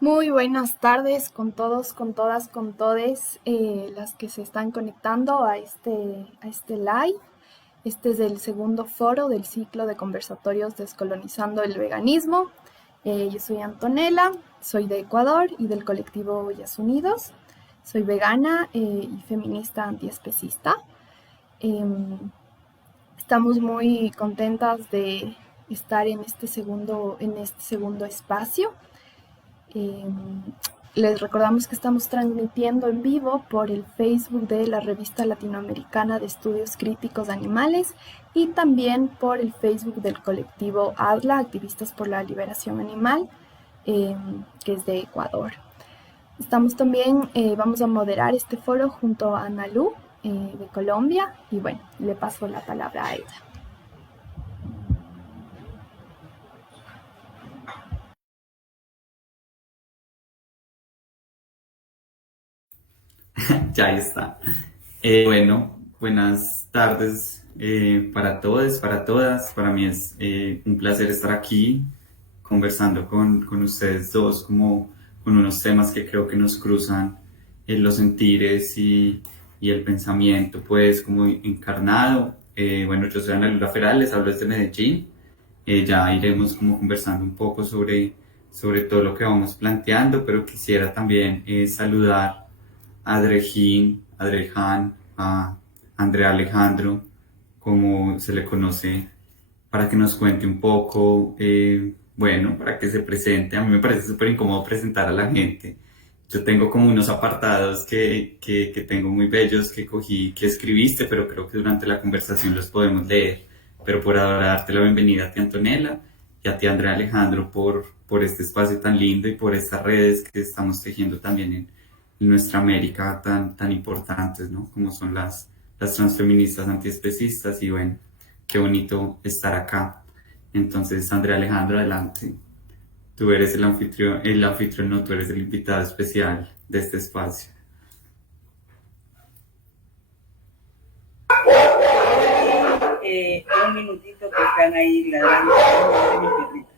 Muy buenas tardes con todos, con todas, con todes las que se están conectando a este live. Este es el segundo foro del ciclo de conversatorios Descolonizando el Veganismo. Yo soy Antonella, soy de Ecuador y del colectivo Ollas Unidos. Soy vegana y feminista antiespecista. Em, Estamos muy contentas de estar en este segundo espacio. Eh, Les recordamos que estamos transmitiendo en vivo por el Facebook de la Revista Latinoamericana de Estudios Críticos Animales y también por el Facebook del colectivo ADLA, Activistas por la Liberación Animal, eh, que es de Ecuador. Estamos también, vamos a moderar este foro junto a Analu, de Colombia, y bueno, le paso la palabra a ella. Ya está. Bueno, buenas tardes para todos, para todas. Para mí es un placer estar aquí conversando con ustedes dos, como con unos temas que creo que nos cruzan los sentires y el pensamiento, pues como encarnado. Bueno, yo soy Ana Lula Feral, les hablo desde Medellín. Ya iremos como conversando un poco sobre todo lo que vamos planteando, pero quisiera también saludar a Adrejan, a Andrea Alejandro, como se le conoce, para que nos cuente un poco, bueno, para que se presente. A mí me parece súper incómodo presentar a la gente. Yo tengo como unos apartados que tengo muy bellos que cogí, que escribiste, pero creo que durante la conversación los podemos leer. Pero por ahora darte la bienvenida a ti, Antonella, y a ti, Andrea Alejandro, por este espacio tan lindo y por estas redes que estamos tejiendo también en nuestra América tan importantes, ¿no? Como son las transfeministas antiespecistas y bueno, qué bonito estar acá. Entonces, Andrea Alejandro, adelante. Tú eres el anfitrión, no, tú eres el invitado especial de este espacio. Un minutito que están ahí ladrando de mis perritos.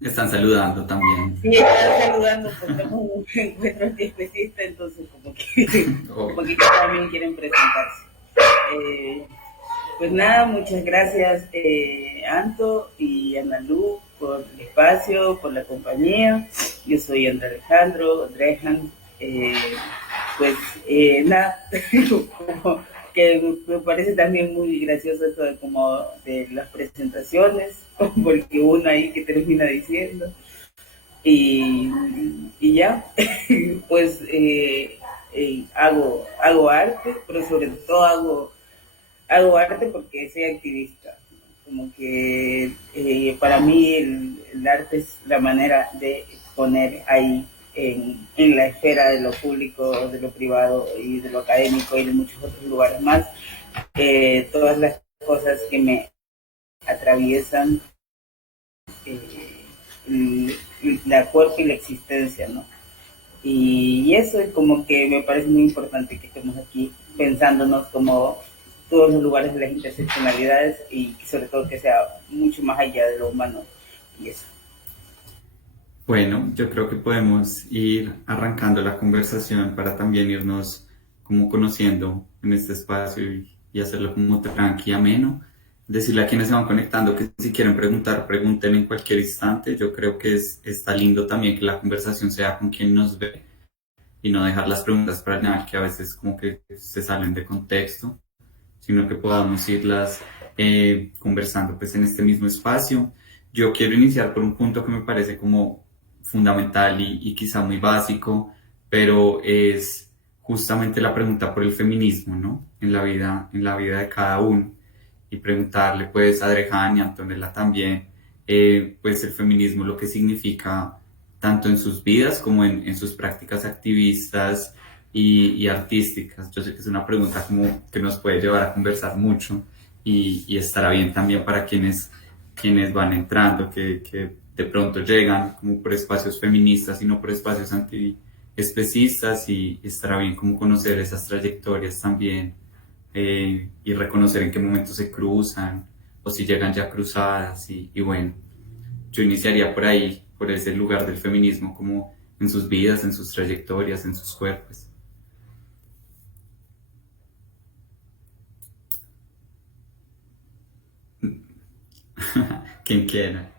Están saludando también. Sí, están saludando porque es un encuentro antiespecista, entonces un Oh, poquito también quieren presentarse. Eh, pues nada, muchas gracias Anto y Analu por el espacio, por la compañía. Yo soy André Alejandro, Drehan. Eh, pues nada, como que me parece también muy gracioso esto de como de las presentaciones, porque uno ahí que termina diciendo y, y ya, pues hago arte, pero sobre todo hago arte porque soy activista. Como que para mí el arte es la manera de poner ahí en la esfera de lo público, de lo privado y de lo académico y de muchos otros lugares más, todas las cosas que me atraviesan la cuerpo y la existencia, ¿no? Y eso es como que me parece muy importante que estemos aquí pensándonos como todos los lugares de las interseccionalidades y sobre todo que sea mucho más allá de lo humano y eso. bueno, yo creo que podemos ir arrancando la conversación para también irnos como conociendo en este espacio y hacerlo como tranqui, ameno. Decirle a quienes se van conectando que si quieren preguntar, pregunten en cualquier instante. Yo creo que está lindo también que la conversación sea con quien nos ve y no dejar las preguntas para el final que a veces como que se salen de contexto, sino que podamos irlas conversando pues en este mismo espacio. Yo quiero iniciar por un punto que me parece como fundamental y quizá muy básico, pero es justamente la pregunta por el feminismo, ¿no? En la vida de cada uno. Y preguntarle pues a Adreján y a Antonella también, pues el feminismo, lo que significa tanto en sus vidas como en sus prácticas activistas y artísticas. Yo sé que es una pregunta como que nos puede llevar a conversar mucho y estará bien también para quienes van entrando, que de pronto llegan como por espacios feministas y no por espacios antiespecistas y estará bien como conocer esas trayectorias también y reconocer en qué momento se cruzan o si llegan ya cruzadas y bueno. yo iniciaría por ahí, por ese lugar del feminismo, como en sus vidas, en sus trayectorias, en sus cuerpos. Quien quiera.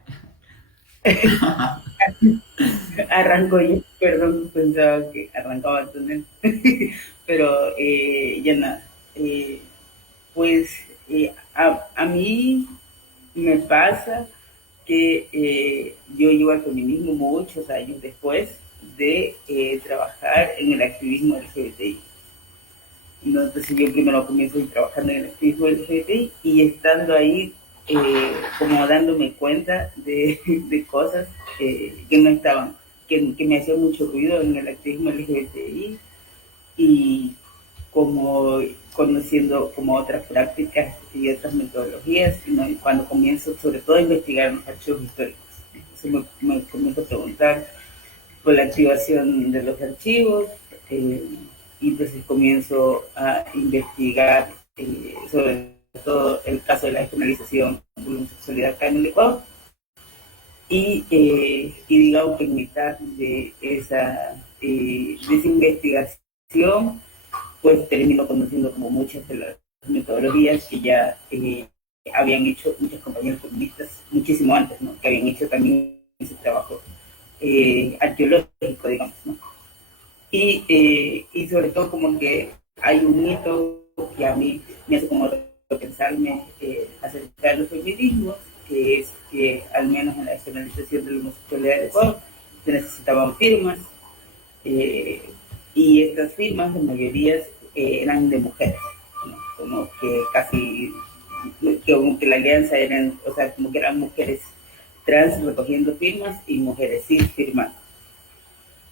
Arranco yo, perdón, pensaba que arrancaba Antonio. Pero ya nada. Pues a mí me pasa que yo llego al feminismo muchos años después de trabajar en el activismo LGBTI. ¿No? Entonces yo primero comienzo trabajando en el activismo LGBTI y estando ahí como dándome cuenta de cosas que no estaban, que me hacían mucho ruido en el activismo LGBTI y como conociendo como otras prácticas y otras metodologías, ¿no? Y cuando comienzo sobre todo a investigar los archivos históricos. Entonces me comienzo a preguntar por la activación de los archivos y entonces comienzo a investigar sobre todo el caso de la despenalización de la homosexualidad acá en el Ecuador y digamos que en mitad de esa investigación pues termino conociendo como muchas de las metodologías que ya habían hecho muchos compañeros feministas muchísimo antes, ¿no? Que habían hecho también ese trabajo arqueológico, digamos, ¿no? Y sobre todo como que hay un mito que a mí me hace como pensarme acerca de los feminismos, que es que al menos en la despenalización de la homosexualidad de Ecuador se necesitaban firmas, y estas firmas, la mayoría eran de mujeres, ¿no? Como que casi, como que la alianza eran, o sea, como que eran mujeres trans recogiendo firmas y mujeres cis firmando,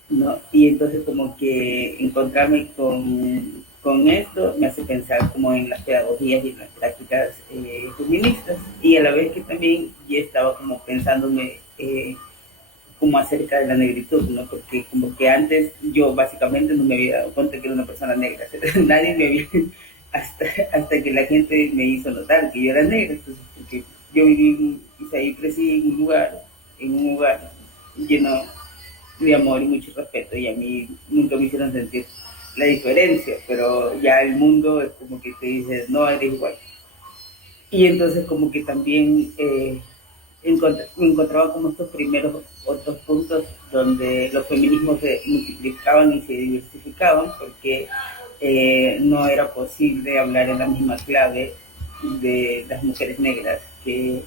¿no? Y entonces como que encontrarme con esto me hace pensar como en las pedagogías y en las prácticas feministas y a la vez que también ya estaba como pensándome como acerca de la negritud, ¿no? Porque como que antes yo básicamente no me había dado cuenta que era una persona negra, nadie me había, hasta que la gente me hizo notar que yo era negra, entonces, porque yo viví, o sea, yo crecí en un lugar lleno de amor y mucho respeto y a mí nunca me hicieron sentir la diferencia, pero ya el mundo es como que te dice, no, eres igual. Y entonces como que también encontraba como estos primeros otros puntos donde los feminismos se multiplicaban y se diversificaban porque no era posible hablar en la misma clave de las mujeres negras que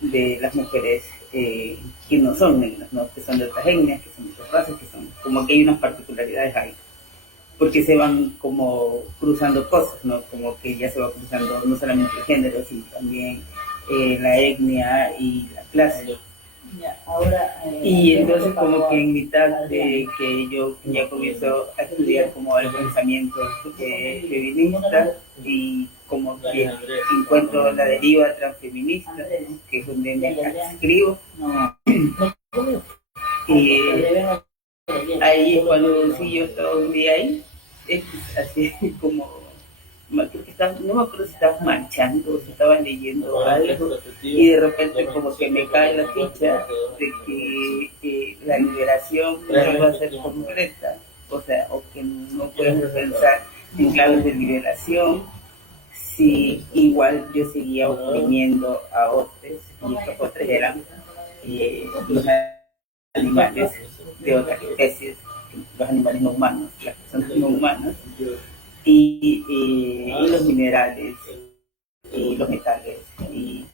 de las mujeres que no son negras, ¿no? Que son de otras etnias, que son de otras razas, que son como que hay unas particularidades ahí porque se van como cruzando cosas, ¿no? Como que ya se va cruzando no solamente el género, sino también la etnia y la clase. Y entonces como que en mitad de que yo ya comienzo a estudiar como el pensamiento feminista y como que encuentro la deriva transfeminista, que es donde me escribo. Y ahí es cuando sí yo estaba un día ahí, así como, creo que estaba, no me acuerdo si estaba marchando o si estaba leyendo algo, y de repente como que me cae la ficha de que la liberación no va a ser completa, o sea, o que no podemos pensar en claves de liberación si igual yo seguía oprimiendo a otros, y estos otros eran los animales de otras especies, los animales no humanos, las personas no humanas, y los minerales, y los metales, y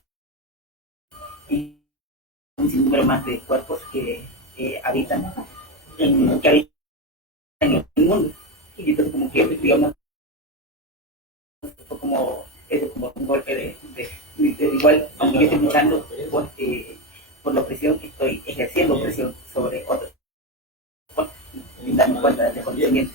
un sinnúmero más de cuerpos que habitan en el mundo. Y entonces como que, digamos, fue como, como un golpe de igual, aunque yo estoy luchando por la opresión, estoy ejerciendo opresión sobre otros, sin darme cuenta del conocimiento.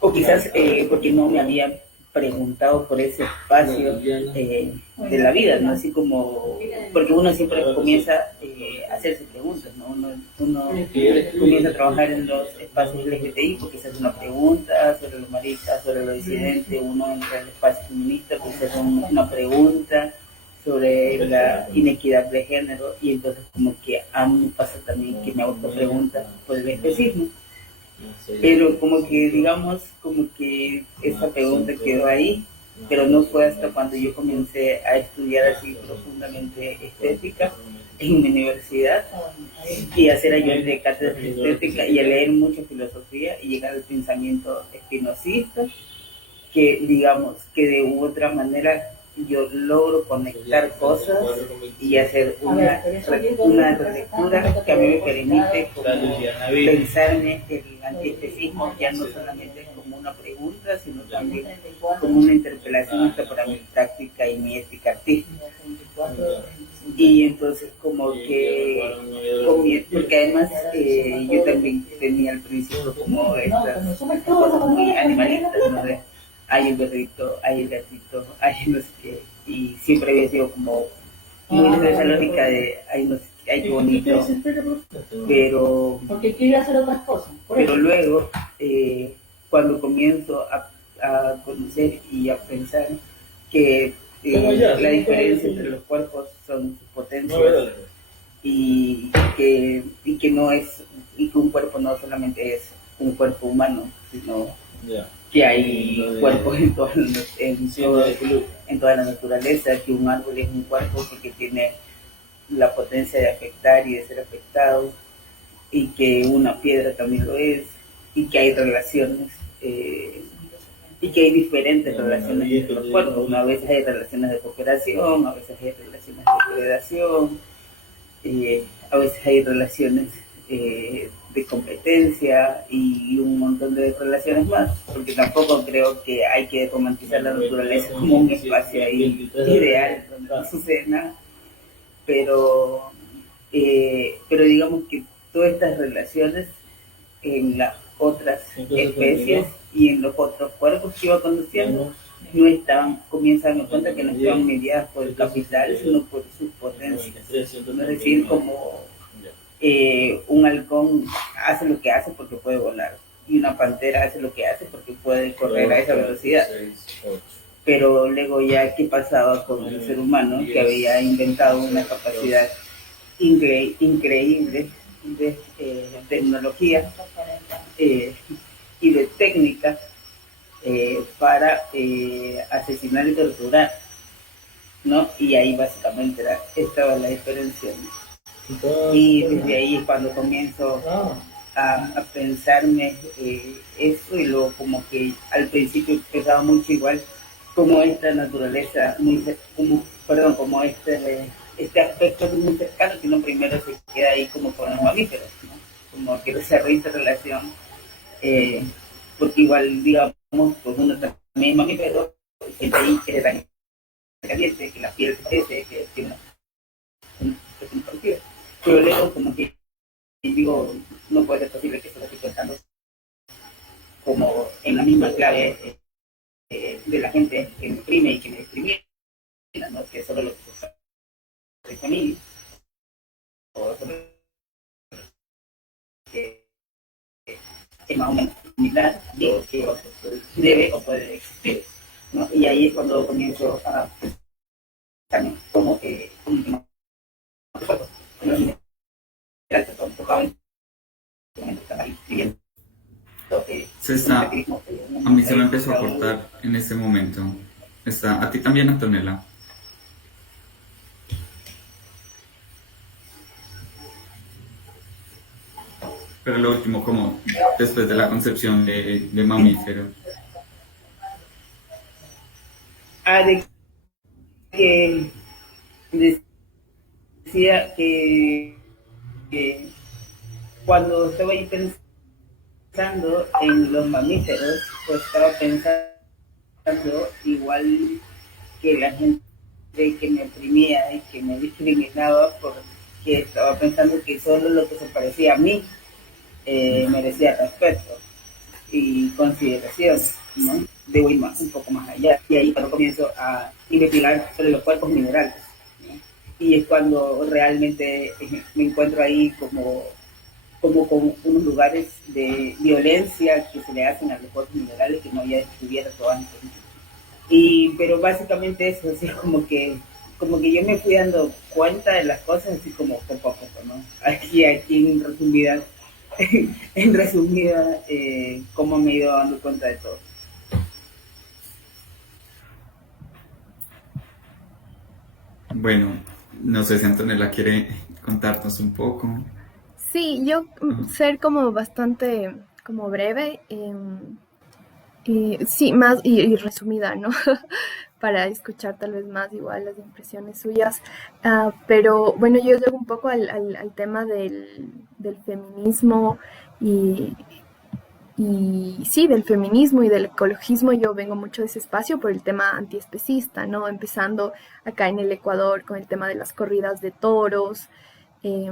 O quizás porque no me había preguntado por ese espacio de la vida, ¿no? Así como, porque uno siempre comienza a hacerse preguntas, ¿no? Uno comienza a trabajar en los espacios LGBTI porque se hace una pregunta sobre los maristas, sobre lo disidente, uno entra en el espacio feminista porque se hace una pregunta sobre la inequidad de género, y entonces como que a mí me pasa también que me autopregunta por el especismo. Pero como que digamos, como que esa pregunta quedó ahí, pero no fue hasta cuando yo comencé a estudiar así profundamente estética en mi universidad y hacer ayudas de cátedra de estética y a leer mucha filosofía y llegar al pensamiento espinosista, que digamos que de u otra manera yo logro conectar cosas y hacer una relectura que a mí me permite como pensarme el antiespecismo ya no solamente como una pregunta, sino también como una interpelación hasta para mi práctica y mi ética artística. Y entonces como que, porque además yo también tenía al principio como estas cosas muy animalistas, ¿no? De, hay el perrito, hay el gatito, hay no sé qué, y siempre había sido como muy de esa lógica de hay no sé qué, hay bonito, pero porque quiere hacer otras cosas. Pero luego cuando comienzo a conocer y a pensar que la diferencia entre los cuerpos son sus potencias y que no es, y que un cuerpo no solamente es un cuerpo humano, sino que hay cuerpos en toda la naturaleza, que un árbol es un cuerpo porque tiene la potencia de afectar y de ser afectado, y que una piedra también lo es, y que hay relaciones, y que hay diferentes relaciones entre los cuerpos. A veces hay relaciones de cooperación, a veces hay relaciones de predación, a veces hay relaciones de competencia y un montón de relaciones más, porque tampoco creo que hay que romantizar la naturaleza como un espacio ahí ideal donde no sucede nada, pero digamos que todas estas relaciones en las otras especies y en los otros cuerpos que iba conociendo no estaban, comienza a darme cuenta que no estaban mediadas por el capital, sino por sus potencias. Es decir, como un halcón hace lo que hace porque puede volar, y una pantera hace lo que hace porque puede correr a esa velocidad. Pero luego ya, ¿qué pasaba con el ser humano? Que había inventado una capacidad increíble de tecnología y de técnicas para asesinar y torturar, ¿no? Y ahí básicamente estaba la diferencia, ¿no? Y desde ahí es cuando comienzo a pensarme eso, y luego como que al principio pensaba mucho igual como esta naturaleza, como este aspecto muy cercano, que uno primero se queda ahí como con los mamíferos, ¿no? Como que desarrolla esta relación, porque igual, digamos, pues uno también es mamífero, que ahí quiere daño caliente, que la piel crece, que no, pero luego como que digo, no puede ser posible que se lo esté pensando como en la misma clave de la gente que me oprime y que me discrimina, ¿no? Que solo lo que es familia, o solo que es más o menos similar, digo, que debe o puede existir, ¿no? Y ahí es cuando comienzo a también como que a mí se me empezó a cortar en este momento. A ti también, Antonella. Pero lo último, como después de la concepción de mamífero. De que decía que cuando estaba ahí pensando en los mamíferos, pues estaba pensando igual que la gente que me oprimía y que me discriminaba, porque estaba pensando que solo lo que se parecía a mí merecía respeto y consideración, ¿no? Debo ir un poco más allá. Y ahí cuando comienzo a investigar sobre los cuerpos minerales, ¿no? Y es cuando realmente me encuentro ahí como con unos lugares de violencia que se le hacen a los cuerpos minerales que no había descubierto antes. Pero básicamente eso, así como que como que yo me fui dando cuenta de las cosas así como poco a poco, ¿no? Aquí en resumida, en resumida, cómo me he ido dando cuenta de todo. Bueno, no sé si Antonella quiere contarnos un poco. Sí, yo Ajá. ser como bastante como breve, sí, más y resumida, ¿no? Para escuchar tal vez más igual las impresiones suyas. Pero bueno, yo llego un poco al tema del feminismo y, y sí, del feminismo y del ecologismo. Yo vengo mucho de ese espacio por el tema antiespecista, ¿no? Empezando acá en el Ecuador con el tema de las corridas de toros, eh,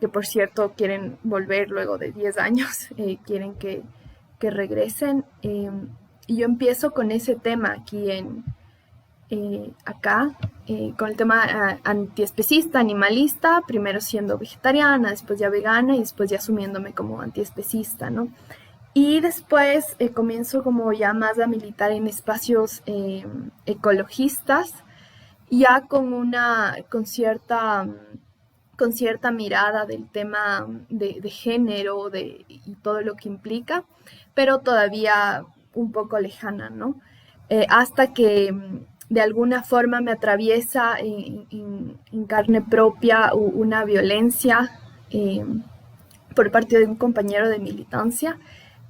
que por cierto quieren volver luego de 10 años, quieren que regresen. Y yo empiezo con ese tema aquí acá, con el tema antiespecista, animalista, primero siendo vegetariana, después ya vegana y después ya asumiéndome como antiespecista, ¿no? Y después comienzo como ya más a militar en espacios ecologistas, ya con cierta mirada del tema de género y todo lo que implica, pero todavía un poco lejana, ¿no? Hasta que de alguna forma me atraviesa en carne propia una violencia eh, por parte de un compañero de militancia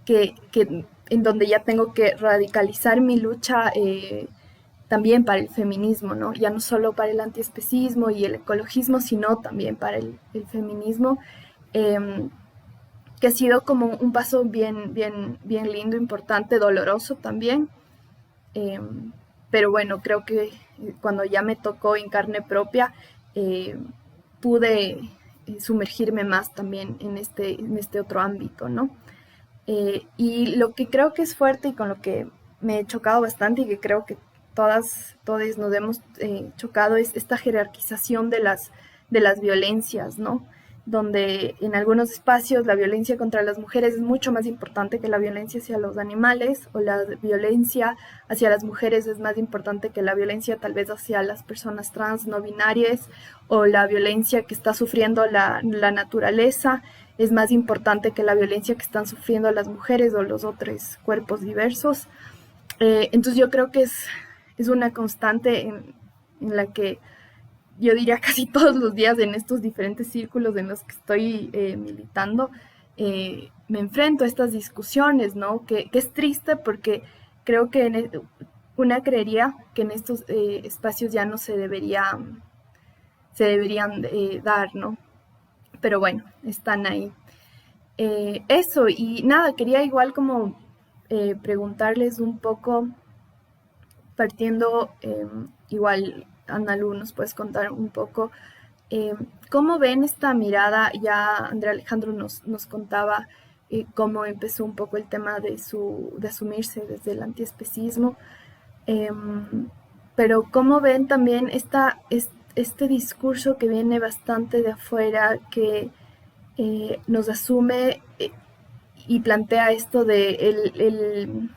en donde ya tengo que radicalizar mi lucha también para el feminismo, ¿no? Ya no solo para el antiespecismo y el ecologismo, sino también para el feminismo, eh, que ha sido como un paso bien lindo, importante, doloroso también. Eh, pero bueno, creo que cuando ya me tocó en carne propia, eh, pude sumergirme más también en este otro ámbito, ¿no? Y lo que creo que es fuerte y con lo que me he chocado bastante y que creo que todos nos hemos chocado es esta jerarquización de las violencias, ¿no? Donde en algunos espacios la violencia contra las mujeres es mucho más importante que la violencia hacia los animales, o la violencia hacia las mujeres es más importante que la violencia tal vez hacia las personas trans no binarias, o la violencia que está sufriendo la naturaleza es más importante que la violencia que están sufriendo las mujeres o los otros cuerpos diversos. Entonces yo creo que es una constante en la que yo diría casi todos los días en estos diferentes círculos en los que estoy militando, me enfrento a estas discusiones, ¿no? Que es triste porque creo que una creería que en estos espacios ya no se deberían dar, ¿no? Pero bueno, están ahí. Eso, y nada, quería igual como preguntarles un poco, partiendo, igual, Analu, nos puedes contar un poco, eh, ¿cómo ven esta mirada? Ya Andrea Alejandro nos contaba cómo empezó un poco el tema de asumirse desde el antiespecismo, eh, pero ¿cómo ven también este discurso que viene bastante de afuera, que nos asume y plantea esto de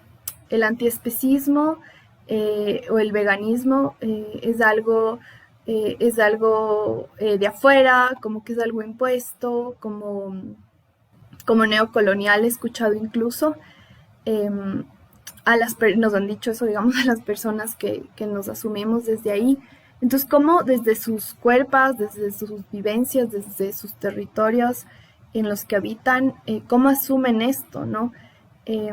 el antiespecismo o el veganismo es algo de afuera, como que es algo impuesto, como neocolonial, he escuchado incluso. Eh, nos han dicho eso, digamos, a las personas que nos asumimos desde ahí. Entonces, ¿cómo desde sus cuerpos, desde sus vivencias, desde sus territorios en los que habitan, cómo asumen esto, ¿no? Eh,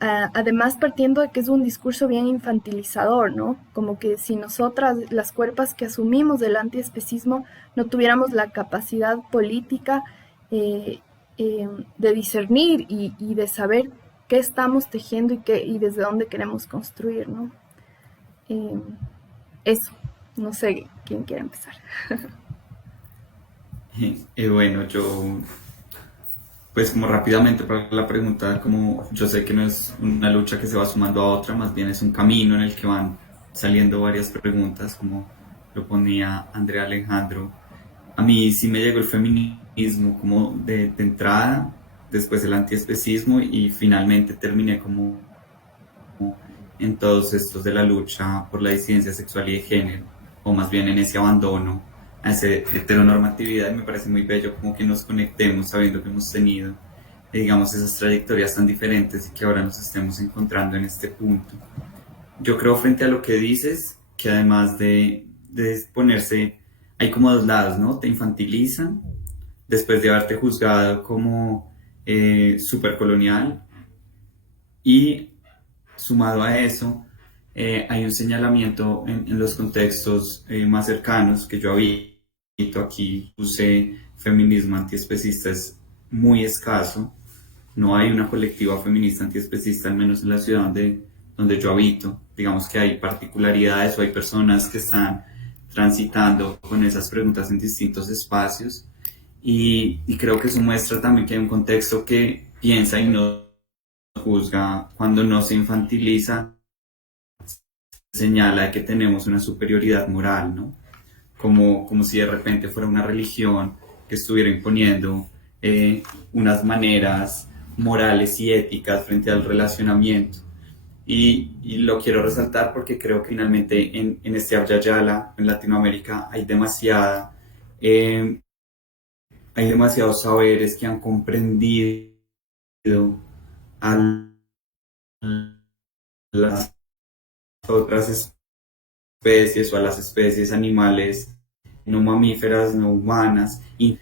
Además, partiendo de que es un discurso bien infantilizador, ¿no? Como que si nosotras, las cuerpas que asumimos del antiespecismo, no tuviéramos la capacidad política eh, de discernir y de saber qué estamos tejiendo y desde dónde queremos construir, ¿no? Eh, Eso, no sé quién quiere empezar. Bueno, yo, pues como rápidamente para la pregunta, como yo sé que no es una lucha que se va sumando a otra, más bien es un camino en el que van saliendo varias preguntas, como lo ponía Andrea Alejandro. A mí sí me llegó el feminismo como de entrada, después el antiespecismo y finalmente terminé como en todos estos de la lucha por la disidencia sexual y de género, o más bien en ese abandono a esa heteronormatividad. Me parece muy bello como que nos conectemos sabiendo que hemos tenido, digamos, esas trayectorias tan diferentes y que ahora nos estemos encontrando en este punto. Yo creo frente a lo que dices, que además de ponerse, hay como dos lados, ¿no? Te infantilizan después de haberte juzgado como supercolonial y sumado a eso, hay un señalamiento en los contextos más cercanos que yo habito aquí. Puse feminismo antiespecista, es muy escaso. No hay una colectiva feminista antiespecista, al menos en la ciudad donde yo habito. Digamos que hay particularidades o hay personas que están transitando con esas preguntas en distintos espacios. Y creo que eso muestra también que hay un contexto que piensa y no juzga cuando no se infantiliza, señala que tenemos una superioridad moral, ¿no? Como si de repente fuera una religión que estuviera imponiendo unas morales y éticas frente al relacionamiento. Y lo quiero resaltar porque creo que finalmente en este Abya Yala, en Latinoamérica, hay demasiados saberes que han comprendido a las otras especies o a las especies animales no mamíferas, no humanas, y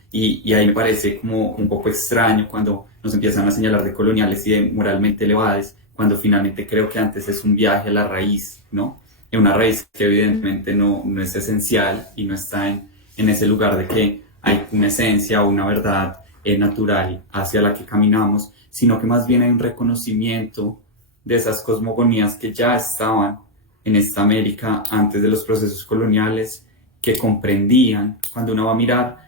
ahí me parece como un poco extraño cuando nos empiezan a señalar de coloniales y de moralmente elevadas, cuando finalmente creo que antes es un viaje a la raíz, ¿no? Es una raíz que evidentemente no es esencial y no está en ese lugar de que hay una esencia o una verdad natural hacia la que caminamos, sino que más bien hay un reconocimiento de esas cosmogonías que ya estaban en esta América antes de los procesos coloniales, que comprendían, cuando uno va a mirar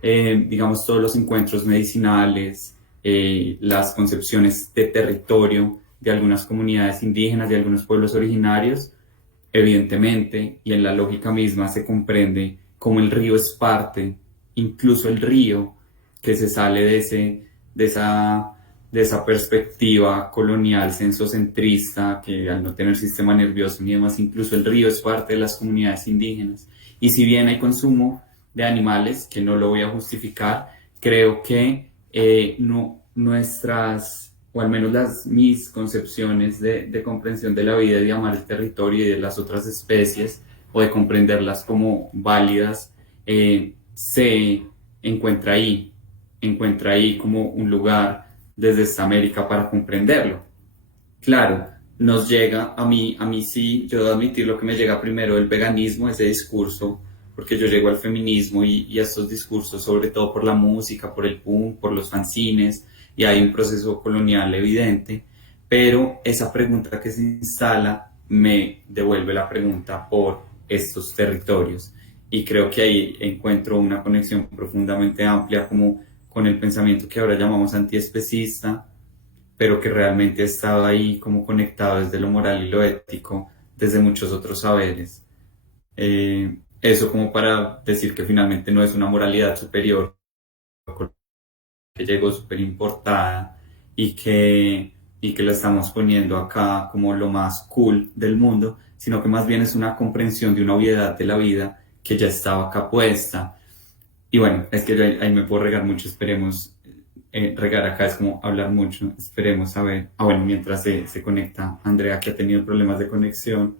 digamos, todos los encuentros medicinales, las concepciones de territorio de algunas comunidades indígenas, de algunos pueblos originarios, evidentemente, y en la lógica misma se comprende cómo el río es parte, incluso el río que se sale de esa perspectiva colonial, sensocentrista, que al no tener sistema nervioso ni demás, incluso el río es parte de las comunidades indígenas. Y si bien hay consumo de animales, que no lo voy a justificar, creo que nuestras, o al menos mis concepciones de comprensión de la vida y de amar el territorio y de las otras especies, o de comprenderlas como válidas, se encuentra ahí como un lugar desde esta América para comprenderlo. Claro, nos llega a mí sí, yo debo admitir lo que me llega primero, el veganismo, ese discurso, porque yo llego al feminismo y a estos discursos, sobre todo por la música, por el punk, por los fanzines, y hay un proceso colonial evidente, pero esa pregunta que se instala me devuelve la pregunta por estos territorios, y creo que ahí encuentro una conexión profundamente amplia como con el pensamiento que ahora llamamos antiespecista, pero que realmente ha estado ahí como conectado desde lo moral y lo ético, desde muchos otros saberes. Eso como para decir que finalmente no es una moralidad superior, que llegó súper importada y que la estamos poniendo acá como lo más cool del mundo, sino que más bien es una comprensión de una obviedad de la vida que ya estaba acá puesta. Y bueno, es que ahí me puedo regar mucho, esperemos, regar acá es como hablar mucho, esperemos a ver. Bueno, mientras se conecta Andrea, que ha tenido problemas de conexión.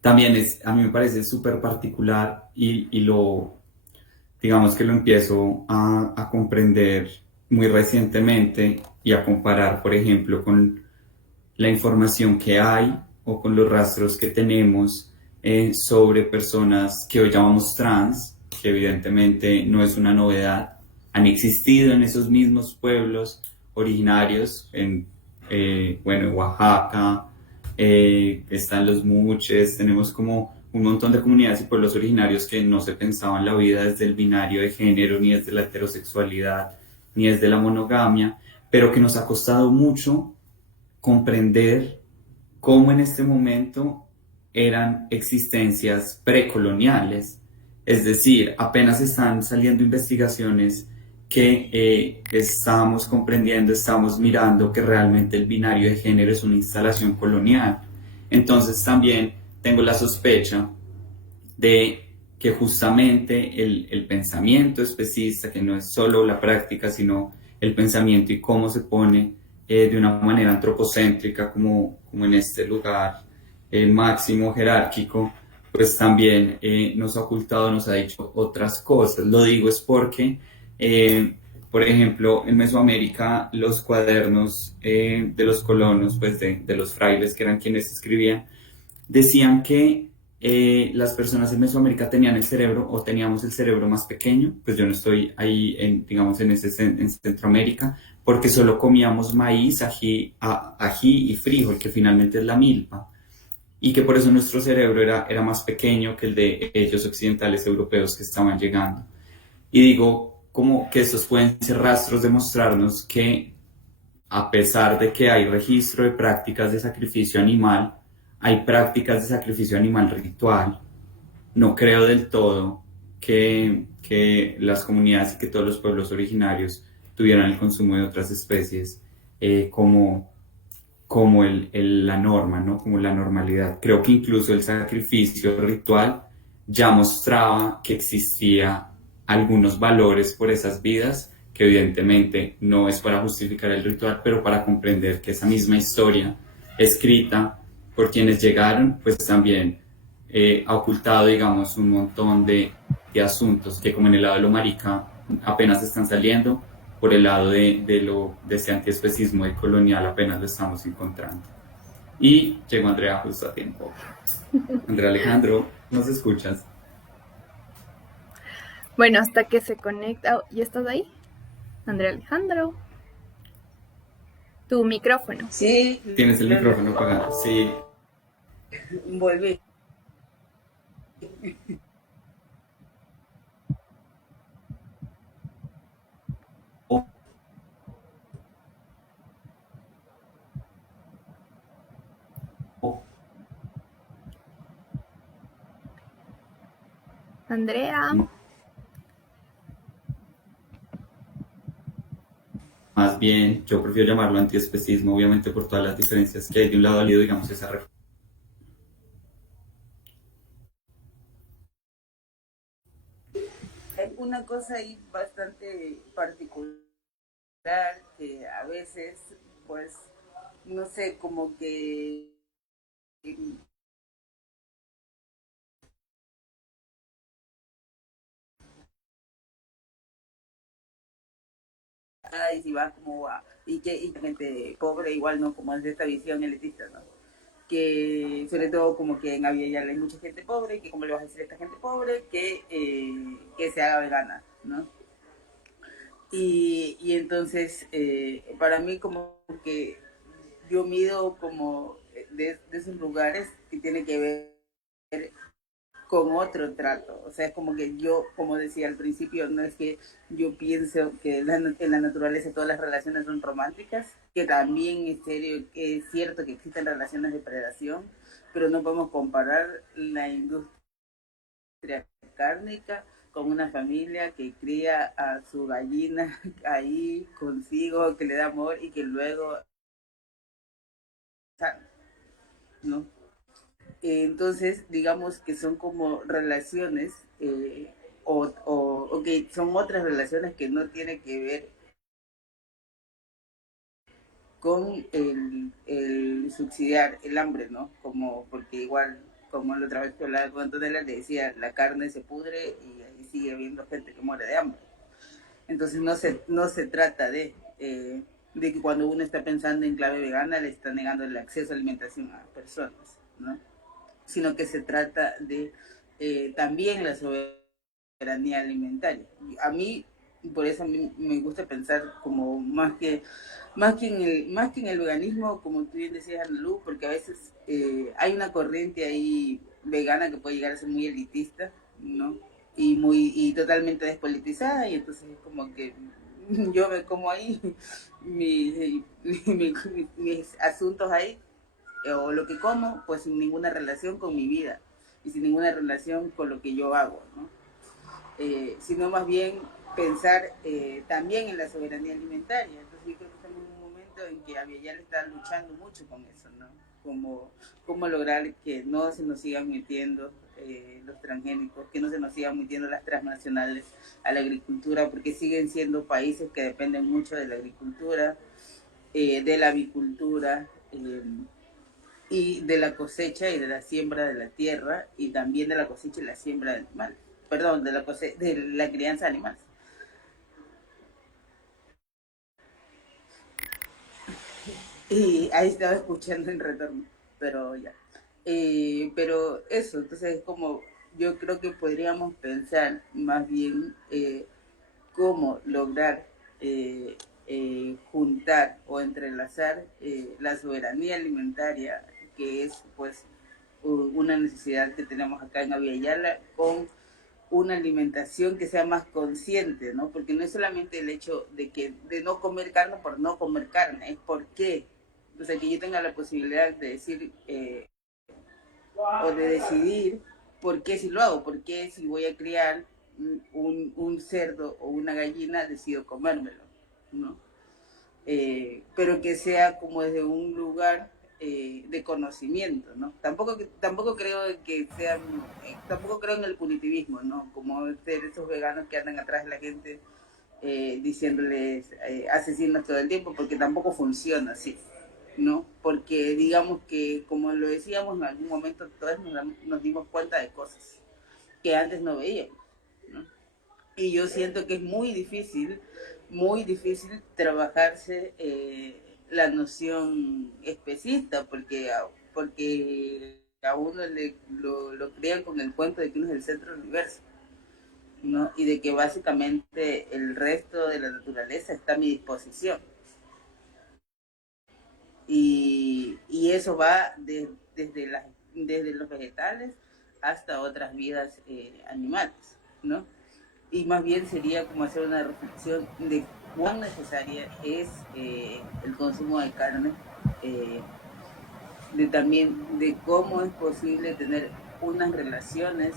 También a mí me parece súper particular digamos que lo empiezo a comprender muy recientemente y a comparar, por ejemplo, con la información que hay o con los rastros que tenemos sobre personas que hoy llamamos trans, que evidentemente no es una novedad, han existido en esos mismos pueblos originarios, en Oaxaca, están los Muches, tenemos como un montón de comunidades y pueblos originarios que no se pensaban la vida desde el binario de género, ni desde la heterosexualidad, ni desde la monogamia, pero que nos ha costado mucho comprender cómo en este momento eran existencias precoloniales. Es decir, apenas están saliendo investigaciones que estamos comprendiendo, estamos mirando que realmente el binario de género es una instalación colonial. Entonces también tengo la sospecha de que justamente el pensamiento especista, que no es solo la práctica, sino el pensamiento y cómo se pone de una manera antropocéntrica, como en este lugar máximo jerárquico, pues también nos ha ocultado, nos ha dicho otras cosas. Lo digo es porque, por ejemplo, en Mesoamérica, los cuadernos de los colonos, pues de los frailes, que eran quienes escribían, decían que las personas en Mesoamérica tenían el cerebro o teníamos el cerebro más pequeño, pues yo no estoy ahí, digamos, en Centroamérica, porque solo comíamos maíz, ají y frijol, que finalmente es la milpa, y que por eso nuestro cerebro era más pequeño que el de ellos occidentales europeos que estaban llegando. Y digo, como que estos pueden ser rastros de mostrarnos que a pesar de que hay registro de prácticas de sacrificio animal, hay prácticas de sacrificio animal ritual. No creo del todo que las comunidades y que todos los pueblos originarios tuvieran el consumo de otras especies como la norma, ¿no? Como la normalidad. Creo que incluso el sacrificio ritual ya mostraba que existía algunos valores por esas vidas, que evidentemente no es para justificar el ritual, pero para comprender que esa misma historia escrita por quienes llegaron, pues también ha ocultado, digamos, un montón de asuntos que, como en el lado de lo marica, apenas están saliendo, por el lado de este antiespecismo y colonial apenas lo estamos encontrando. Y llegó Andrea justo a tiempo. Andrea Alejandro, ¿nos escuchas? Bueno, hasta que se conecta. ¿Ya estás ahí? Andrea Alejandro. Tu micrófono. Sí. Tienes el micrófono apagado. Sí. Volví. Andrea. Más bien, yo prefiero llamarlo antiespecismo, obviamente por todas las diferencias que hay de un lado al otro, digamos, esa Hay una cosa ahí bastante particular que a veces, pues, no sé, como que y si vas como va, y gente pobre igual, ¿no? Como es de esta visión elitista, ¿no? Que sobre todo como que en Aviala hay mucha gente pobre, que como le vas a decir a esta gente pobre que se haga vegana, ¿no? Y entonces, para mí como que yo mido como de esos lugares que tiene que ver con otro trato. O sea, es como que yo, como decía al principio, no es que yo pienso que en la naturaleza todas las relaciones son románticas, que también es cierto que existen relaciones de predación, pero no podemos comparar la industria cárnica con una familia que cría a su gallina ahí consigo, que le da amor y que luego, ¿no? Entonces, digamos que son como relaciones o que son otras relaciones que no tienen que ver con el subsidiar el hambre, ¿no? Como, porque igual, como la otra vez que hablaba con Antonella, le decía, la carne se pudre y ahí sigue habiendo gente que muere de hambre. Entonces no se trata de que cuando uno está pensando en clave vegana le está negando el acceso a alimentación a personas, ¿no? Sino que se trata de también la soberanía alimentaria. A mí, por eso a mí me gusta pensar como más que en el veganismo, como tú bien decías, Ana Lu, porque a veces hay una corriente ahí vegana que puede llegar a ser muy elitista, ¿no? Y totalmente despolitizada, y entonces es como que yo me como ahí mis asuntos ahí o lo que como, pues sin ninguna relación con mi vida y sin ninguna relación con lo que yo hago, ¿no? Sino más bien pensar también en la soberanía alimentaria. Entonces yo creo que estamos en un momento en que Aviala está luchando mucho con eso, ¿no? Cómo lograr que no se nos sigan metiendo los transgénicos, que no se nos sigan metiendo las transnacionales a la agricultura, porque siguen siendo países que dependen mucho de la agricultura, de la avicultura, y de la cosecha y de la siembra de la tierra, y también de la cosecha y la siembra de animales, perdón, de la crianza de animales. Y ahí estaba escuchando en retorno, pero ya. Pero eso, entonces como yo creo que podríamos pensar más bien cómo lograr juntar o entrelazar la soberanía alimentaria, que es pues una necesidad que tenemos acá en Abya con una alimentación que sea más consciente, ¿no? Porque no es solamente el hecho de no comer carne por no comer carne, es por qué. O sea, que yo tenga la posibilidad de decir o de decidir por qué si lo hago, por qué si voy a criar un cerdo o una gallina decido comérmelo, ¿no? Pero que sea como desde un lugar de conocimiento, ¿no? Tampoco creo que sean, tampoco creo en el punitivismo, ¿no? Como esos veganos que andan atrás de la gente diciéndoles asesinos todo el tiempo, porque tampoco funciona así, ¿no? Porque digamos que, como lo decíamos en algún momento, todos nos dimos cuenta de cosas que antes no veíamos, ¿no? Y yo siento que es muy difícil trabajarse la noción especista, porque a uno lo crean con el cuento de que uno es el centro del universo, ¿no? Y de que básicamente el resto de la naturaleza está a mi disposición. Y eso va desde los vegetales hasta otras vidas animales, ¿no? Y más bien sería como hacer una reflexión de cuán necesaria es el consumo de carne, también de cómo es posible tener unas relaciones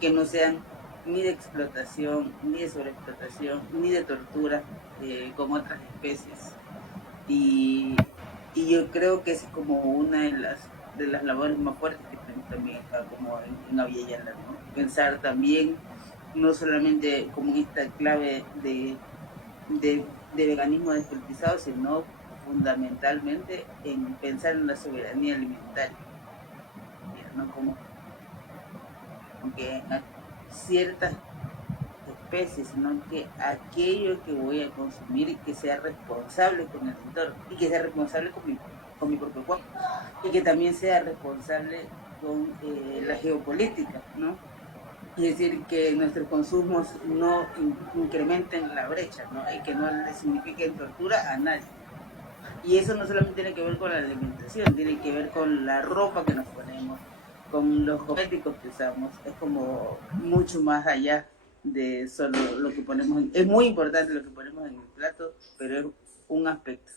que no sean ni de explotación, ni de sobreexplotación, ni de tortura con otras especies. Y yo creo que es como una de las labores más fuertes que tenemos también acá como en Abya, ¿no? Pensar también no solamente como en esta clave de veganismo despolitizado, sino fundamentalmente en pensar en la soberanía alimentaria, ¿no? Como que ciertas especies, sino que aquello que voy a consumir y que sea responsable con el entorno y que sea responsable con mi propio cuerpo y que también sea responsable con la geopolítica, ¿no? Es decir, que nuestros consumos no incrementen la brecha, ¿no? Y que no le signifiquen tortura a nadie. Y eso no solamente tiene que ver con la alimentación, tiene que ver con la ropa que nos ponemos, con los cosméticos que usamos. Es como mucho más allá de solo lo que ponemos es muy importante lo que ponemos en el plato, pero es un aspecto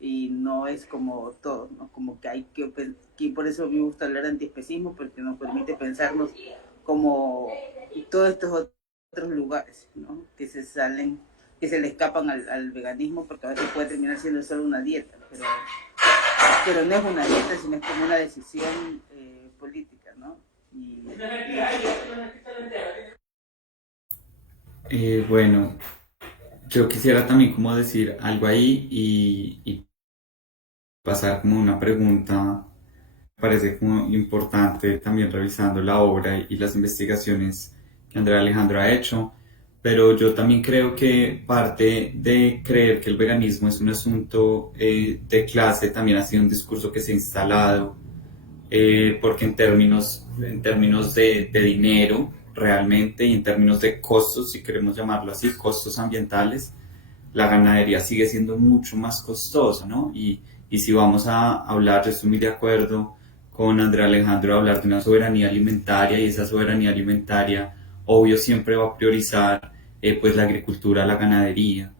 y no es como todo, ¿no? Como que hay que por eso me gusta hablar de antiespecismo, porque nos permite pensarnos como todos estos otros lugares, ¿no? Que se le escapan al veganismo, porque a veces puede terminar siendo solo una dieta, pero no es una dieta, sino es como una decisión política, ¿no? Bueno, yo quisiera también como decir algo ahí y pasar como una pregunta. Me parece como importante también revisando la obra y las investigaciones que Andrea Alejandro ha hecho, pero yo también creo que parte de creer que el veganismo es un asunto de clase también ha sido un discurso que se ha instalado, porque en términos de dinero realmente y en términos de costos, si queremos llamarlo así, costos ambientales, la ganadería sigue siendo mucho más costosa, ¿no? Y si vamos a hablar, yo estoy muy de acuerdo con Andrea Alejandro, a hablar de una soberanía alimentaria, y esa soberanía alimentaria, obvio, siempre va a priorizar pues la agricultura, la ganadería,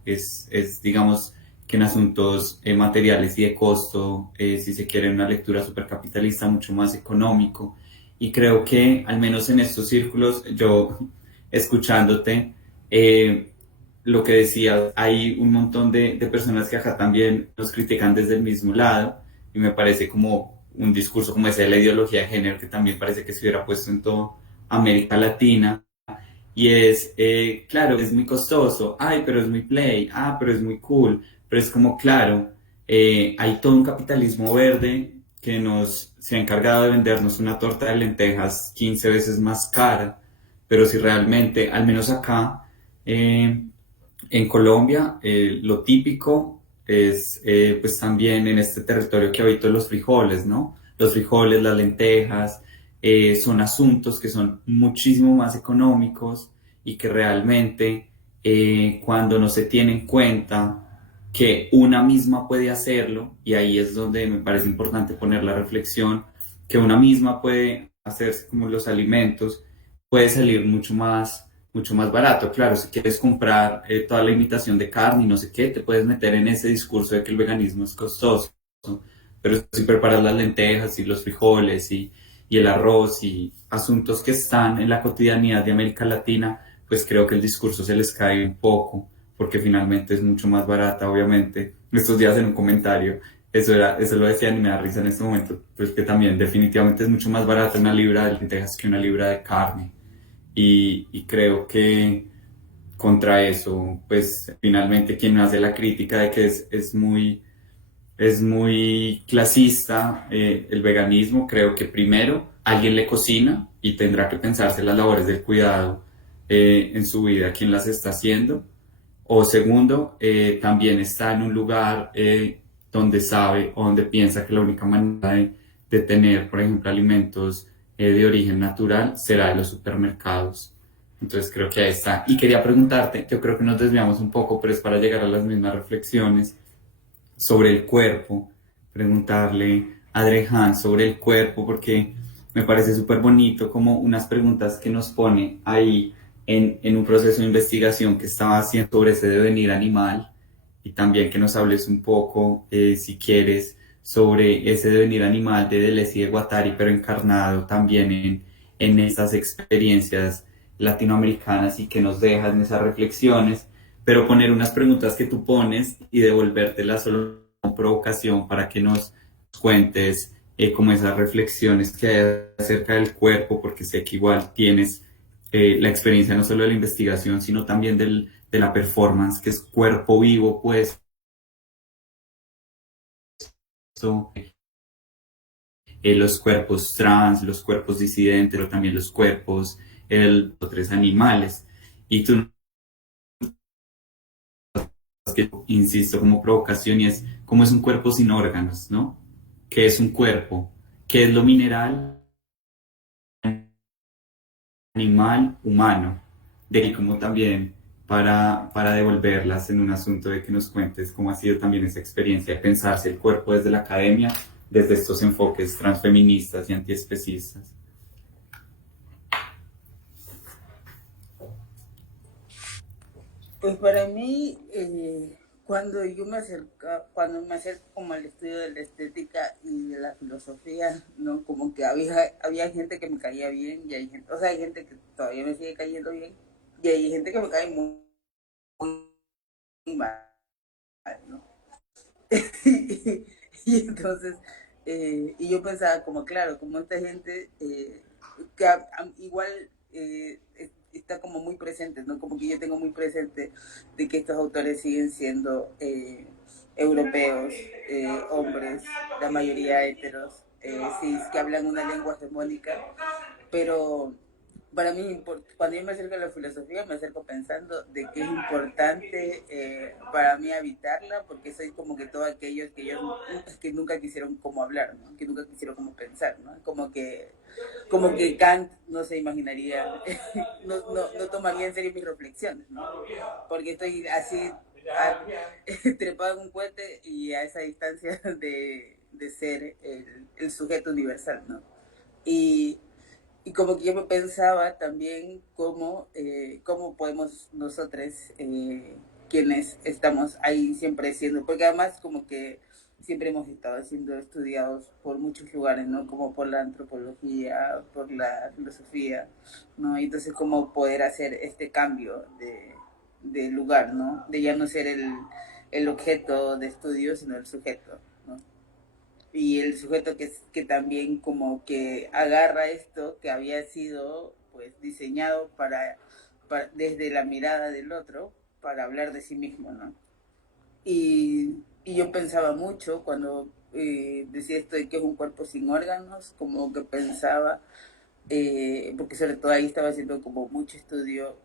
digamos que en asuntos materiales y de costo, si se quiere una lectura supercapitalista, mucho más económico, y creo que al menos en estos círculos, yo escuchándote, lo que decía, hay un montón de personas que acá también nos critican desde el mismo lado, y me parece como un discurso como ese de la ideología de género que también parece que se hubiera puesto en toda América Latina. Y es, claro, es muy costoso, ay, pero es muy play, ah, pero es muy cool, pero es como, claro, hay todo un capitalismo verde que nos se ha encargado de vendernos una torta de lentejas 15 veces más cara, pero si realmente, al menos acá, en Colombia, lo típico es, pues también en este territorio que habito los frijoles, ¿no? Los frijoles, las lentejas, son asuntos que son muchísimo más económicos y que realmente cuando no se tiene en cuenta que una misma puede hacerlo, y ahí es donde me parece importante poner la reflexión, que una misma puede hacerse como los alimentos, puede salir mucho más barato. Claro, si quieres comprar toda la imitación de carne y no sé qué, te puedes meter en ese discurso de que el veganismo es costoso, pero si preparas las lentejas y los frijoles y el arroz y asuntos que están en la cotidianidad de América Latina, pues creo que el discurso se les cae un poco, porque finalmente es mucho más barata, obviamente. Estos días en un comentario, eso lo decían y me da risa en este momento, pues que también definitivamente es mucho más barata una libra de lentejas que una libra de carne. Y creo que contra eso, pues finalmente quien hace la crítica de que es muy clasista el veganismo, creo que primero alguien le cocina y tendrá que pensarse las labores del cuidado en su vida, quién las está haciendo. O segundo, también está en un lugar donde sabe o donde piensa que la única manera de tener, por ejemplo, alimentos de origen natural será de los supermercados. Entonces creo que ahí está. Y quería preguntarte, yo creo que nos desviamos un poco, pero es para llegar a las mismas reflexiones sobre el cuerpo, preguntarle a Drehan sobre el cuerpo, porque me parece súper bonito como unas preguntas que nos pone ahí en un proceso de investigación que estaba haciendo sobre ese devenir animal y también que nos hables un poco, si quieres, sobre ese devenir animal de Deleuze y de Guattari, pero encarnado también en estas experiencias latinoamericanas y que nos dejas en esas reflexiones, pero poner unas preguntas que tú pones y devolvértelas solo como provocación para que nos cuentes como esas reflexiones que hay acerca del cuerpo, porque sé que igual tienes la experiencia no solo de la investigación, sino también de la performance, que es cuerpo vivo, pues, eso, los cuerpos trans, los cuerpos disidentes, pero también los cuerpos, los tres animales. Y tú que insisto como provocación y es cómo es un cuerpo sin órganos, ¿no? ¿Qué es un cuerpo? ¿Qué es lo mineral, animal, humano? De ahí como también para devolverlas en un asunto de que nos cuentes cómo ha sido también esa experiencia de pensarse el cuerpo desde la academia, desde estos enfoques transfeministas y antiespecistas. Pues para mí, cuando me acerco como al estudio de la estética y de la filosofía, ¿no? Como que había gente que me caía bien y hay gente, o sea, hay gente que todavía me sigue cayendo bien y hay gente que me cae muy mal, ¿no? Y entonces, y yo pensaba como, claro, como esta gente que igual está como muy presente, ¿no? Como que yo tengo muy presente de que estos autores siguen siendo europeos, hombres, la mayoría heteros, sí, que hablan una lengua hegemónica, pero para mí, cuando yo me acerco a la filosofía, me acerco pensando de que es importante para mí habitarla, porque soy como que todos aquellos que nunca quisieron como hablar, ¿no? Que nunca quisieron como pensar, ¿no? Como que Kant no se imaginaría, no tomaría en serio mis reflexiones, ¿no? Porque estoy así trepado en un cohete y a esa distancia de ser el sujeto universal, ¿no? Y, y como que yo me pensaba también cómo podemos nosotros, quienes estamos ahí siempre siendo, porque además como que siempre hemos estado siendo estudiados por muchos lugares, ¿no? Como por la antropología, por la filosofía, ¿no? Y entonces cómo poder hacer este cambio de lugar, ¿no? De ya no ser el objeto de estudio, sino el sujeto, ¿no? y el sujeto que también como que agarra esto que había sido pues diseñado desde la mirada del otro para hablar de sí mismo, ¿no? Y yo pensaba mucho cuando decía esto de que es un cuerpo sin órganos, como que pensaba, porque sobre todo ahí estaba haciendo como mucho estudio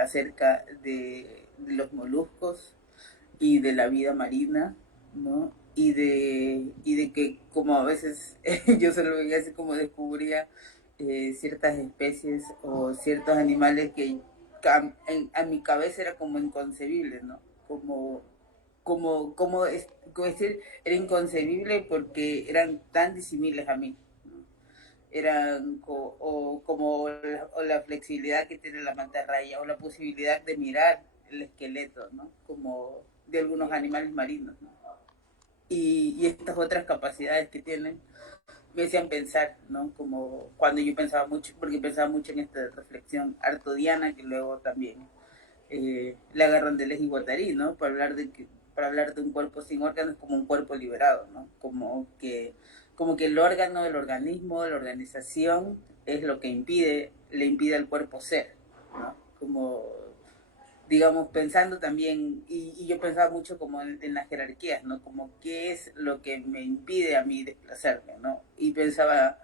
acerca de los moluscos y de la vida marina, ¿no? Y de que como a veces yo solo veía así como descubría ciertas especies o ciertos animales que a mi cabeza era como inconcebible, ¿no? Como decir, era inconcebible porque eran tan disímiles a mí, ¿no? O como o la flexibilidad que tiene la mantarraya, o la posibilidad de mirar el esqueleto, ¿no? Como de algunos animales marinos, ¿no? Y estas otras capacidades que tienen me hacían pensar, ¿no? Como cuando yo pensaba mucho, porque pensaba mucho en esta reflexión artodiana, que luego también la agarran de Leji Guattari, ¿no? Para hablar de un cuerpo sin órganos como un cuerpo liberado, ¿no? Como que el órgano, el organismo, la organización es lo que le impide al cuerpo ser, ¿no? Como, digamos, pensando también, y yo pensaba mucho como en las jerarquías, ¿no? Como qué es lo que me impide a mí desplazarme, ¿no? Y pensaba,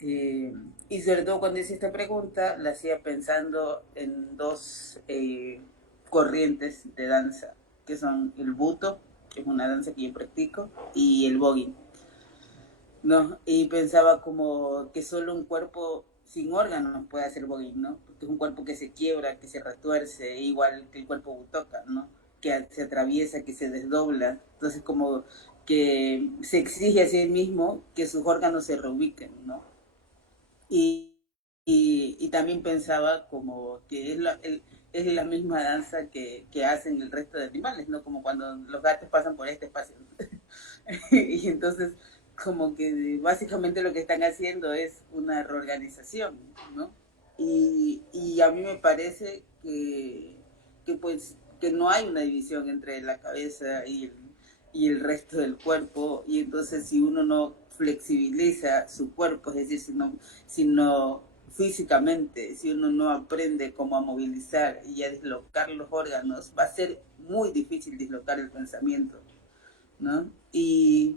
y sobre todo cuando hice esta pregunta, la hacía pensando en dos corrientes de danza, que son el buto, que es una danza que yo practico, y el voguing, ¿no? Y pensaba como que solo un cuerpo sin órganos puede hacer voguing, ¿no? Porque es un cuerpo que se quiebra, que se retuerce, igual que el cuerpo butoka, ¿no? Que se atraviesa, que se desdobla. Entonces como que se exige a sí mismo que sus órganos se reubiquen, ¿no? Y, y también pensaba como que es la misma danza que hacen el resto de animales, ¿no? Como cuando los gatos pasan por este espacio. Y entonces como que básicamente lo que están haciendo es una reorganización, ¿no? Y a mí me parece que pues que no hay una división entre la cabeza y el resto del cuerpo, y entonces si uno no flexibiliza su cuerpo, es decir, sino físicamente, si uno no aprende cómo a movilizar y a dislocar los órganos, va a ser muy difícil dislocar el pensamiento, ¿no? Y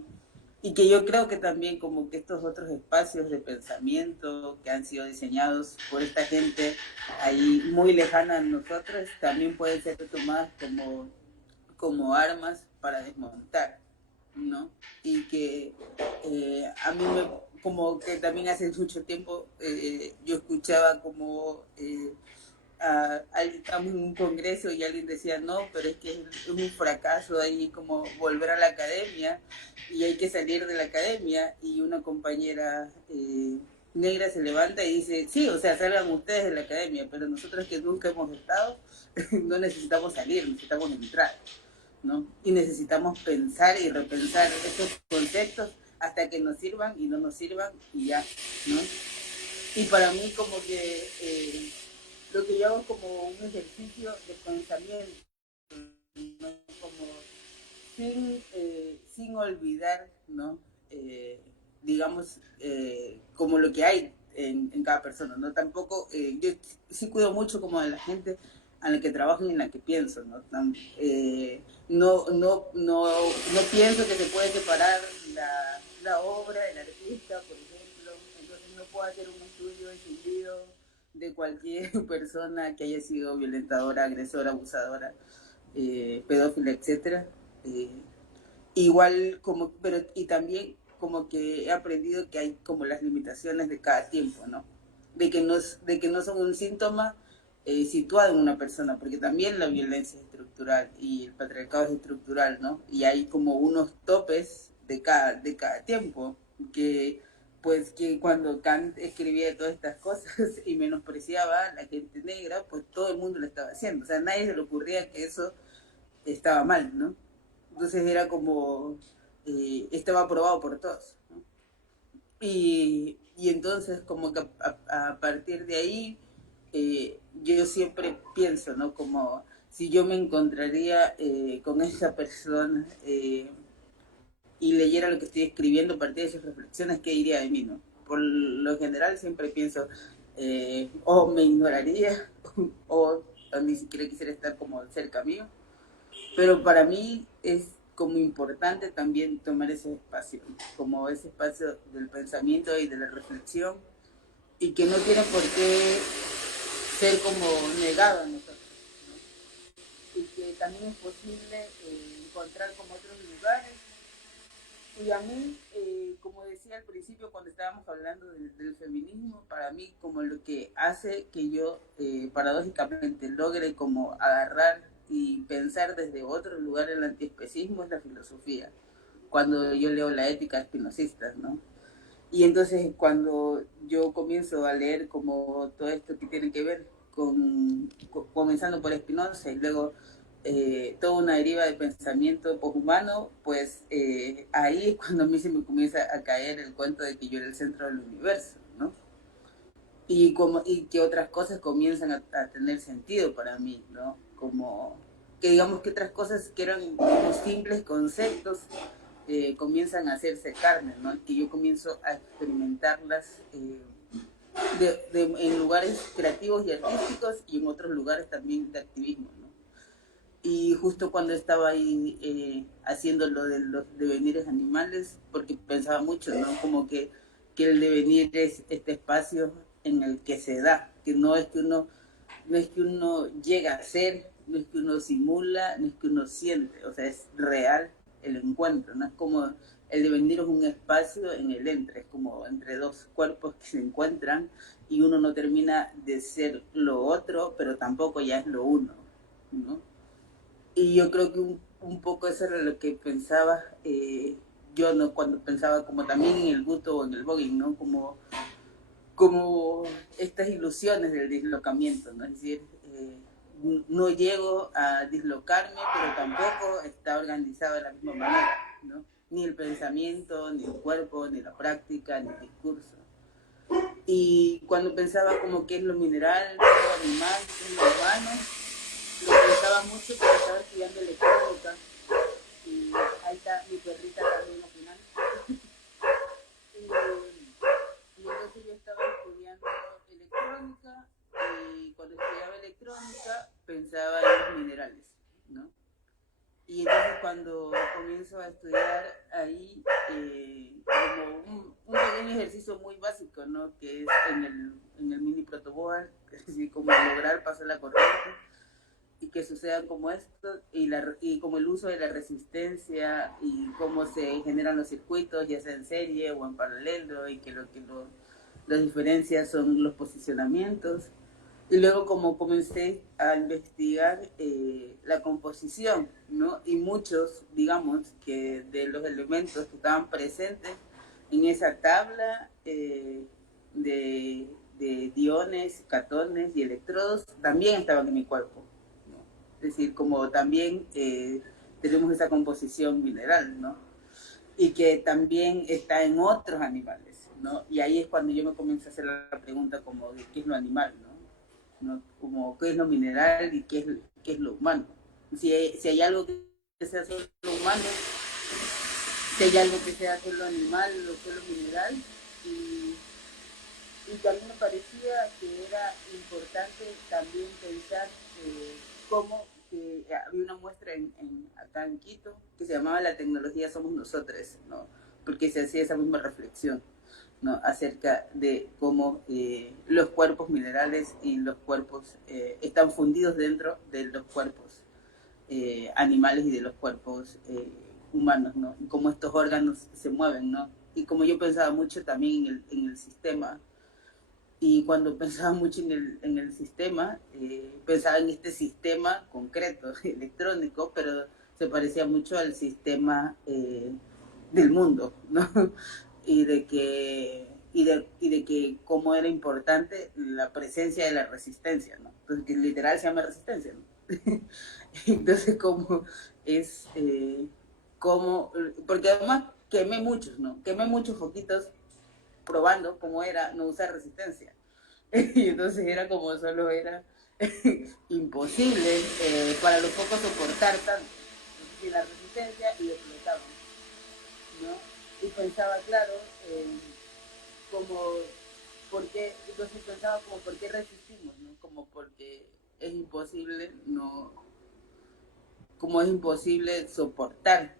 que yo creo que también como que estos otros espacios de pensamiento que han sido diseñados por esta gente ahí muy lejana a nosotros, también pueden ser tomadas como armas para desmontar, ¿no? Y que a mí como que también hace mucho tiempo yo escuchaba como estamos en un congreso y alguien decía, no, pero es que es un fracaso ahí como volver a la academia y hay que salir de la academia, y una compañera negra se levanta y dice, sí, o sea, salgan ustedes de la academia, pero nosotros que nunca hemos estado, no necesitamos salir, necesitamos entrar, ¿no? Y necesitamos pensar y repensar esos conceptos hasta que nos sirvan y no nos sirvan y ya, ¿no? Y para mí como que lo que yo hago es como un ejercicio de pensamiento, ¿no? Como sin olvidar, ¿no? Digamos, como lo que hay en cada persona, ¿no? Tampoco, yo sí cuido mucho como de la gente a la que trabajo y en la que pienso, ¿no? No pienso que se puede separar la obra del artista, por ejemplo, entonces no puedo hacer un estudio encendido de cualquier persona que haya sido violentadora, agresora, abusadora, pedófila, etcétera. Eh, Igual como, pero y también como que he aprendido que hay como las limitaciones de cada tiempo, ¿no? De que no son un síntoma situado en una persona, porque también la violencia es estructural y el patriarcado es estructural, ¿no? Y hay como unos topes de cada tiempo que pues que cuando Kant escribía todas estas cosas y menospreciaba a la gente negra, pues todo el mundo lo estaba haciendo. O sea, a nadie se le ocurría que eso estaba mal, ¿no? Entonces era como, estaba aprobado por todos, ¿no? Y entonces como que a partir de ahí yo siempre pienso, ¿no? Como si yo me encontraría con esa persona y leyera lo que estoy escribiendo a partir de esas reflexiones, ¿qué diría de mí, no? Por lo general siempre pienso, o me ignoraría, o ni siquiera quisiera estar como cerca mío, pero para mí es como importante también tomar ese espacio, como ese espacio del pensamiento y de la reflexión, y que no tiene por qué ser como negado a nosotros, ¿no? Y que también es posible encontrar como otros lugares. Y a mí, como decía al principio cuando estábamos hablando del feminismo, para mí como lo que hace que yo paradójicamente logre como agarrar y pensar desde otro lugar el antiespecismo es la filosofía, cuando yo leo la ética espinosista, ¿no? Y entonces cuando yo comienzo a leer como todo esto que tiene que ver comenzando por Spinoza y luego toda una deriva de pensamiento poshumano, pues ahí es cuando a mí se me comienza a caer el cuento de que yo era el centro del universo, ¿no? Y que otras cosas comienzan a tener sentido para mí, ¿no? Como que digamos que otras cosas que eran como simples conceptos comienzan a hacerse carne, ¿no? Que yo comienzo a experimentarlas en lugares creativos y artísticos y en otros lugares también de activismo, ¿no? Y justo cuando estaba ahí haciendo lo de los devenires animales, porque pensaba mucho, ¿no? Como que el devenir es este espacio en el que se da, que no es que uno llega a ser, no es que uno simula, no es que uno siente, o sea, es real el encuentro, ¿no? Es como el devenir es un espacio en el entre, es como entre dos cuerpos que se encuentran y uno no termina de ser lo otro, pero tampoco ya es lo uno, ¿no? Y yo creo que un poco eso era lo que pensaba yo, ¿no? Cuando pensaba como también en el gusto o en el voguing, ¿no? Como estas ilusiones del dislocamiento, ¿no? Es decir, no llego a dislocarme, pero tampoco está organizado de la misma manera, ¿no? Ni el pensamiento, ni el cuerpo, ni la práctica, ni el discurso. Y cuando pensaba como qué es lo mineral, qué es lo animal, qué es lo humano, lo pensaba mucho porque estaba estudiando electrónica y ahí está mi perrita también al final. Y entonces yo estaba estudiando electrónica y cuando estudiaba electrónica pensaba en los minerales, ¿no? Y entonces cuando comienzo a estudiar ahí, como un pequeño ejercicio muy básico, ¿no? Que es en el mini protoboard, es decir, como lograr pasar la corriente y que sucedan como esto y como el uso de la resistencia y cómo se generan los circuitos, ya sea en serie o en paralelo, y que las diferencias son los posicionamientos. Y luego como comencé a investigar la composición, ¿no? Y muchos, digamos, que de los elementos que estaban presentes en esa tabla de iones, catones y electrodos también estaban en mi cuerpo. Es decir, como también tenemos esa composición mineral, ¿no? Y que también está en otros animales, ¿no? Y ahí es cuando yo me comienzo a hacer la pregunta como de qué es lo animal, ¿no? Como qué es lo mineral y qué es lo humano. Si hay algo que sea solo humano, si hay algo que sea solo animal o solo mineral, y también me parecía que era importante también pensar cómo que había una muestra acá en Quito que se llamaba La tecnología somos nosotros, ¿no? Porque se hacía esa misma reflexión, ¿no? Acerca de cómo los cuerpos minerales y los cuerpos están fundidos dentro de los cuerpos animales y de los cuerpos humanos, ¿no? Y cómo estos órganos se mueven, ¿no? Y como yo pensaba mucho también en el sistema, y cuando pensaba mucho en el sistema, pensaba en este sistema concreto, electrónico, pero se parecía mucho al sistema del mundo, ¿no? Y de que cómo era importante la presencia de la resistencia, ¿no? Entonces, que literal se llama resistencia, ¿no? Entonces, cómo es, porque además quemé muchos, ¿no? Quemé muchos foquitos probando cómo era no usar resistencia. Y entonces era como solo era imposible para los pocos soportar tanto. Entonces, la resistencia y explotaban. ¿no? Y pensaba, claro, como, ¿por qué? Entonces pensaba como, ¿por qué resistimos, no? Como porque es imposible, no, como es imposible soportar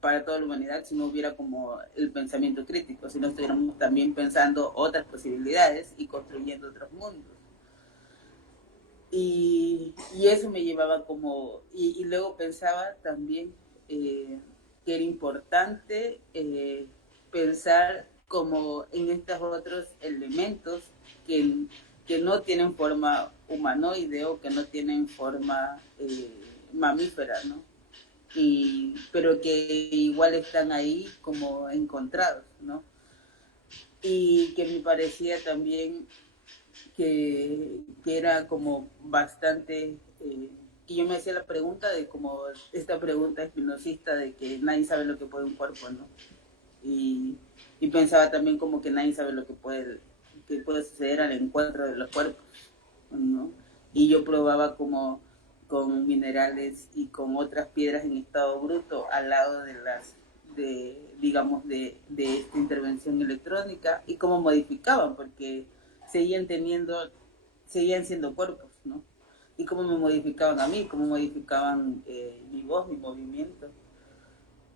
para toda la humanidad si no hubiera como el pensamiento crítico, si no estuviéramos también pensando otras posibilidades y construyendo otros mundos. Y eso me llevaba como, y luego pensaba también que era importante pensar como en estos otros elementos que, que no tienen forma humanoide o que no tienen forma mamífera, ¿no? Pero que igual están ahí como encontrados, ¿no? Y que me parecía también que era como bastante, que yo me hacía la pregunta de como esta pregunta espinosista de que nadie sabe lo que puede un cuerpo, ¿no? Y pensaba también como que nadie sabe lo que puede suceder al encuentro de los cuerpos, ¿no? Y yo probaba como con minerales y con otras piedras en estado bruto al lado de las digamos de esta intervención electrónica y cómo modificaban porque seguían teniendo seguían siendo cuerpos, ¿no? Y cómo me modificaban a mí, cómo modificaban mi voz, mi movimiento.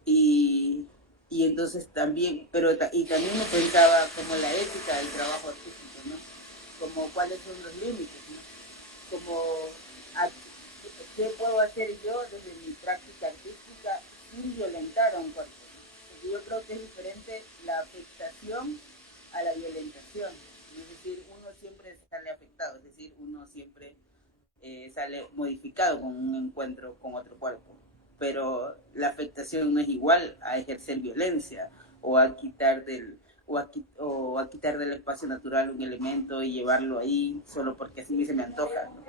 Y, y entonces también, y también me pensaba como la ética del trabajo artístico, ¿no? Como cuáles son los límites, ¿no? Como a, qué puedo hacer yo desde mi práctica artística sin violentar a un cuerpo. Porque yo creo que es diferente la afectación a la violentación. Es decir, uno siempre sale afectado, es decir, uno siempre sale modificado con un encuentro con otro cuerpo. Pero la afectación no es igual a ejercer violencia o a quitar o a quitar del espacio natural un elemento y llevarlo ahí solo porque así se me antoja, ¿no?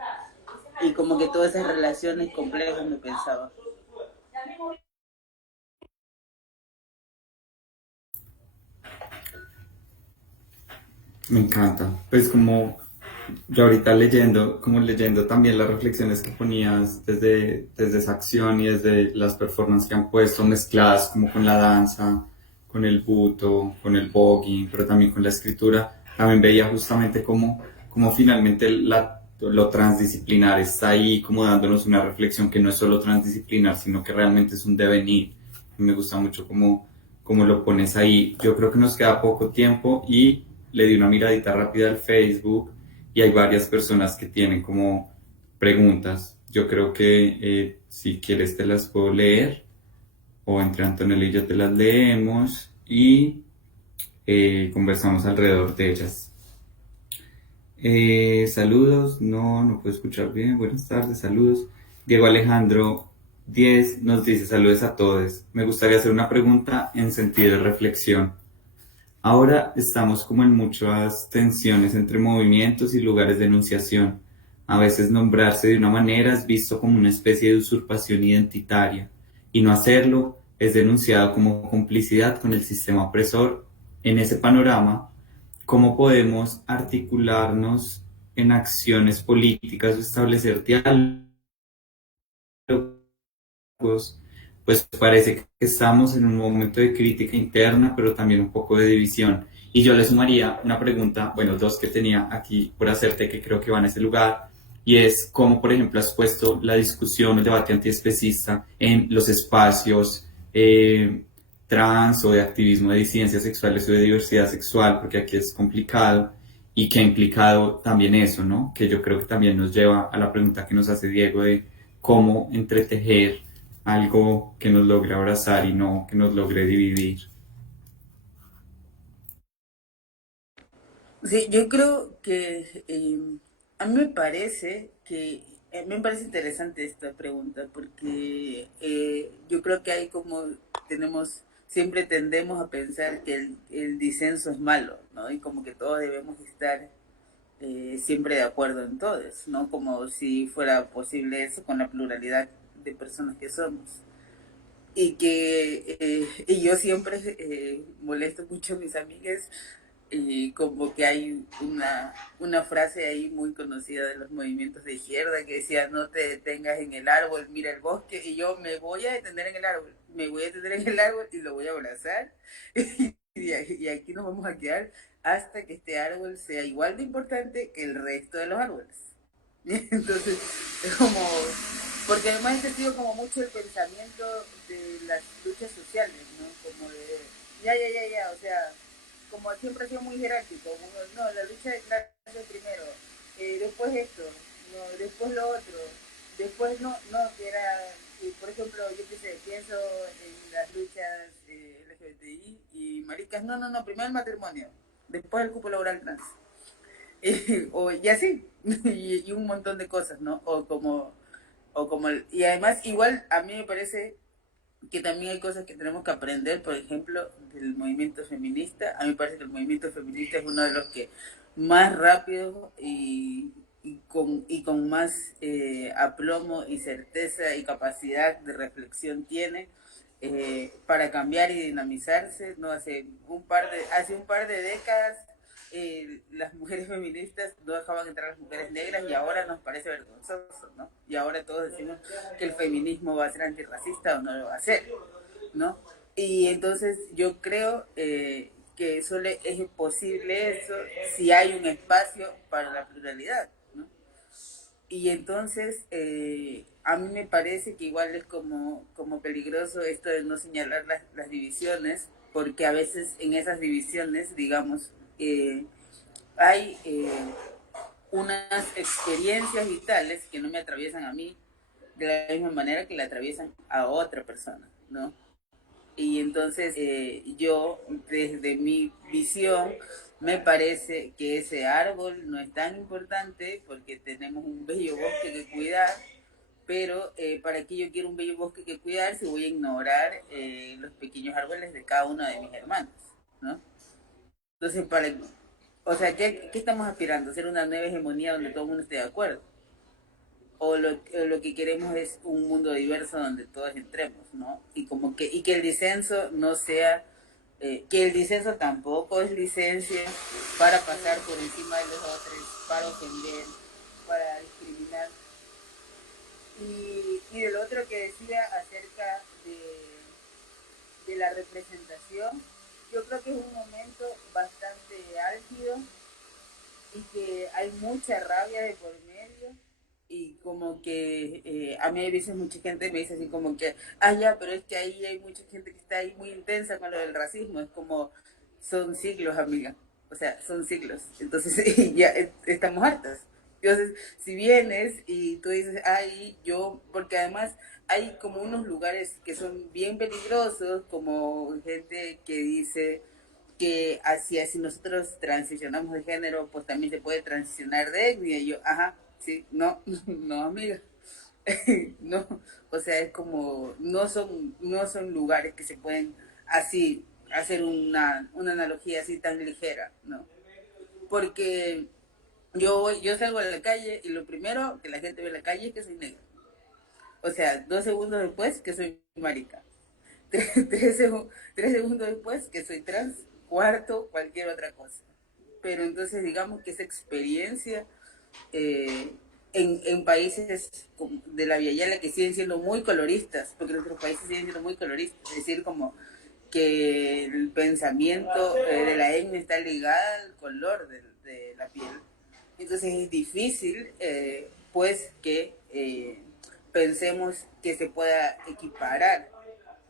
Y como que todas esas relaciones complejas me pensaba. Me encanta. Pues como yo ahorita leyendo, como leyendo también las reflexiones que ponías desde esa acción y desde las performances que han puesto mezcladas como con la danza, con el buto, con el voguing, pero también con la escritura, también veía justamente como finalmente lo transdisciplinar está ahí como dándonos una reflexión que no es solo transdisciplinar, sino que realmente es un devenir. Me gusta mucho cómo lo pones ahí. Yo creo que nos queda poco tiempo y le di una miradita rápida al Facebook y hay varias personas que tienen como preguntas. Yo creo que si quieres te las puedo leer o entre Antonella y yo te las leemos y conversamos alrededor de ellas. Saludos, no puedo escuchar bien. Buenas tardes, saludos. Diego Alejandro 10 nos dice saludos a todos. Me gustaría hacer una pregunta en sentido de reflexión. Ahora estamos como en muchas tensiones entre movimientos y lugares de enunciación. A veces nombrarse de una manera es visto como una especie de usurpación identitaria, y no hacerlo es denunciado como complicidad con el sistema opresor. En ese panorama, ¿cómo podemos articularnos en acciones políticas o establecer diálogos? Pues parece que estamos en un momento de crítica interna, pero también un poco de división. Y yo le sumaría una pregunta, bueno, dos que tenía aquí por hacerte que creo que van a ese lugar, y es cómo, por ejemplo, has puesto la discusión, el debate antiespecista en los espacios trans o de activismo de disidencias sexuales o de diversidad sexual, porque aquí es complicado, y que ha implicado también eso, ¿no? Que yo creo que también nos lleva a la pregunta que nos hace Diego de cómo entretejer algo que nos logre abrazar y no que nos logre dividir. Sí, yo creo que a mí me parece interesante esta pregunta porque yo creo que hay como siempre tendemos a pensar que el disenso es malo, ¿no? Y como que todos debemos estar siempre de acuerdo en todos, ¿no? Como si fuera posible eso con la pluralidad de personas que somos. Y yo siempre molesto mucho a mis amigas y como que hay una frase ahí muy conocida de los movimientos de izquierda que decía: no te detengas en el árbol, mira el bosque. Y yo me voy a detener en el árbol, me voy a detener en el árbol y lo voy a abrazar y aquí nos vamos a quedar hasta que este árbol sea igual de importante que el resto de los árboles. Entonces es como, porque además he sentido como mucho el pensamiento de las luchas sociales, ¿no? Como de ya, o sea, como siempre ha sido muy jerárquico, no, la lucha de clases primero, después esto, no, después lo otro, después que era, por ejemplo, yo qué sé, pienso en las luchas LGBTI y maricas, no, primero el matrimonio, después el cupo laboral trans. Y así, y un montón de cosas, ¿no? Y además igual a mí me parece que también hay cosas que tenemos que aprender, por ejemplo, del movimiento feminista. A mí me parece que el movimiento feminista es uno de los que más rápido y con más aplomo y certeza y capacidad de reflexión tiene para cambiar y dinamizarse. No hace un par de décadas las mujeres feministas no dejaban entrar a las mujeres negras y ahora nos parece vergonzoso, ¿no? Y ahora todos decimos que el feminismo va a ser antirracista o no lo va a ser, ¿no? Y entonces yo creo que solo es posible eso si hay un espacio para la pluralidad, ¿no? Y entonces a mí me parece que igual es como peligroso esto de no señalar las divisiones, porque a veces en esas divisiones, digamos, hay unas experiencias vitales que no me atraviesan a mí de la misma manera que la atraviesan a otra persona, ¿no? Y entonces yo, desde mi visión, me parece que ese árbol no es tan importante porque tenemos un bello bosque que cuidar, pero ¿para qué yo quiero un bello bosque que cuidar si voy a ignorar los pequeños árboles de cada uno de mis hermanos, ¿no? Entonces, o sea, ¿qué estamos aspirando? ¿Ser una nueva hegemonía donde todo el mundo esté de acuerdo? O lo que queremos es un mundo diverso donde todos entremos, ¿no? Y que el disenso no sea, que el disenso tampoco es licencia para pasar por encima de los otros, para ofender, para discriminar. Y del otro que decía acerca de la representación, yo creo que es un momento bastante álgido y que hay mucha rabia de por medio y como que a mí a veces mucha gente me dice así como que, ya, pero es que ahí hay mucha gente que está ahí muy intensa con lo del racismo, es como, son siglos, amiga, o sea, son siglos, entonces ya estamos hartas. Entonces, si vienes y tú dices, porque además hay como unos lugares que son bien peligrosos, como gente que dice que así nosotros transicionamos de género, pues también se puede transicionar de etnia. Y yo, sí, no, no, amiga. No, o sea, es como, no son lugares que se pueden así hacer una analogía así tan ligera, ¿no? Porque yo salgo a la calle y lo primero que la gente ve en la calle es que soy negra. O sea, 2 segundos después que soy marica. Tres segundos después que soy trans, cuarto, cualquier otra cosa. Pero entonces digamos que esa experiencia en países de la Via Yala que siguen siendo muy coloristas, porque nuestros países siguen siendo muy coloristas, es decir, como que el pensamiento de la etnia está ligada al color de la piel. Entonces es difícil, pues, que pensemos que se pueda equiparar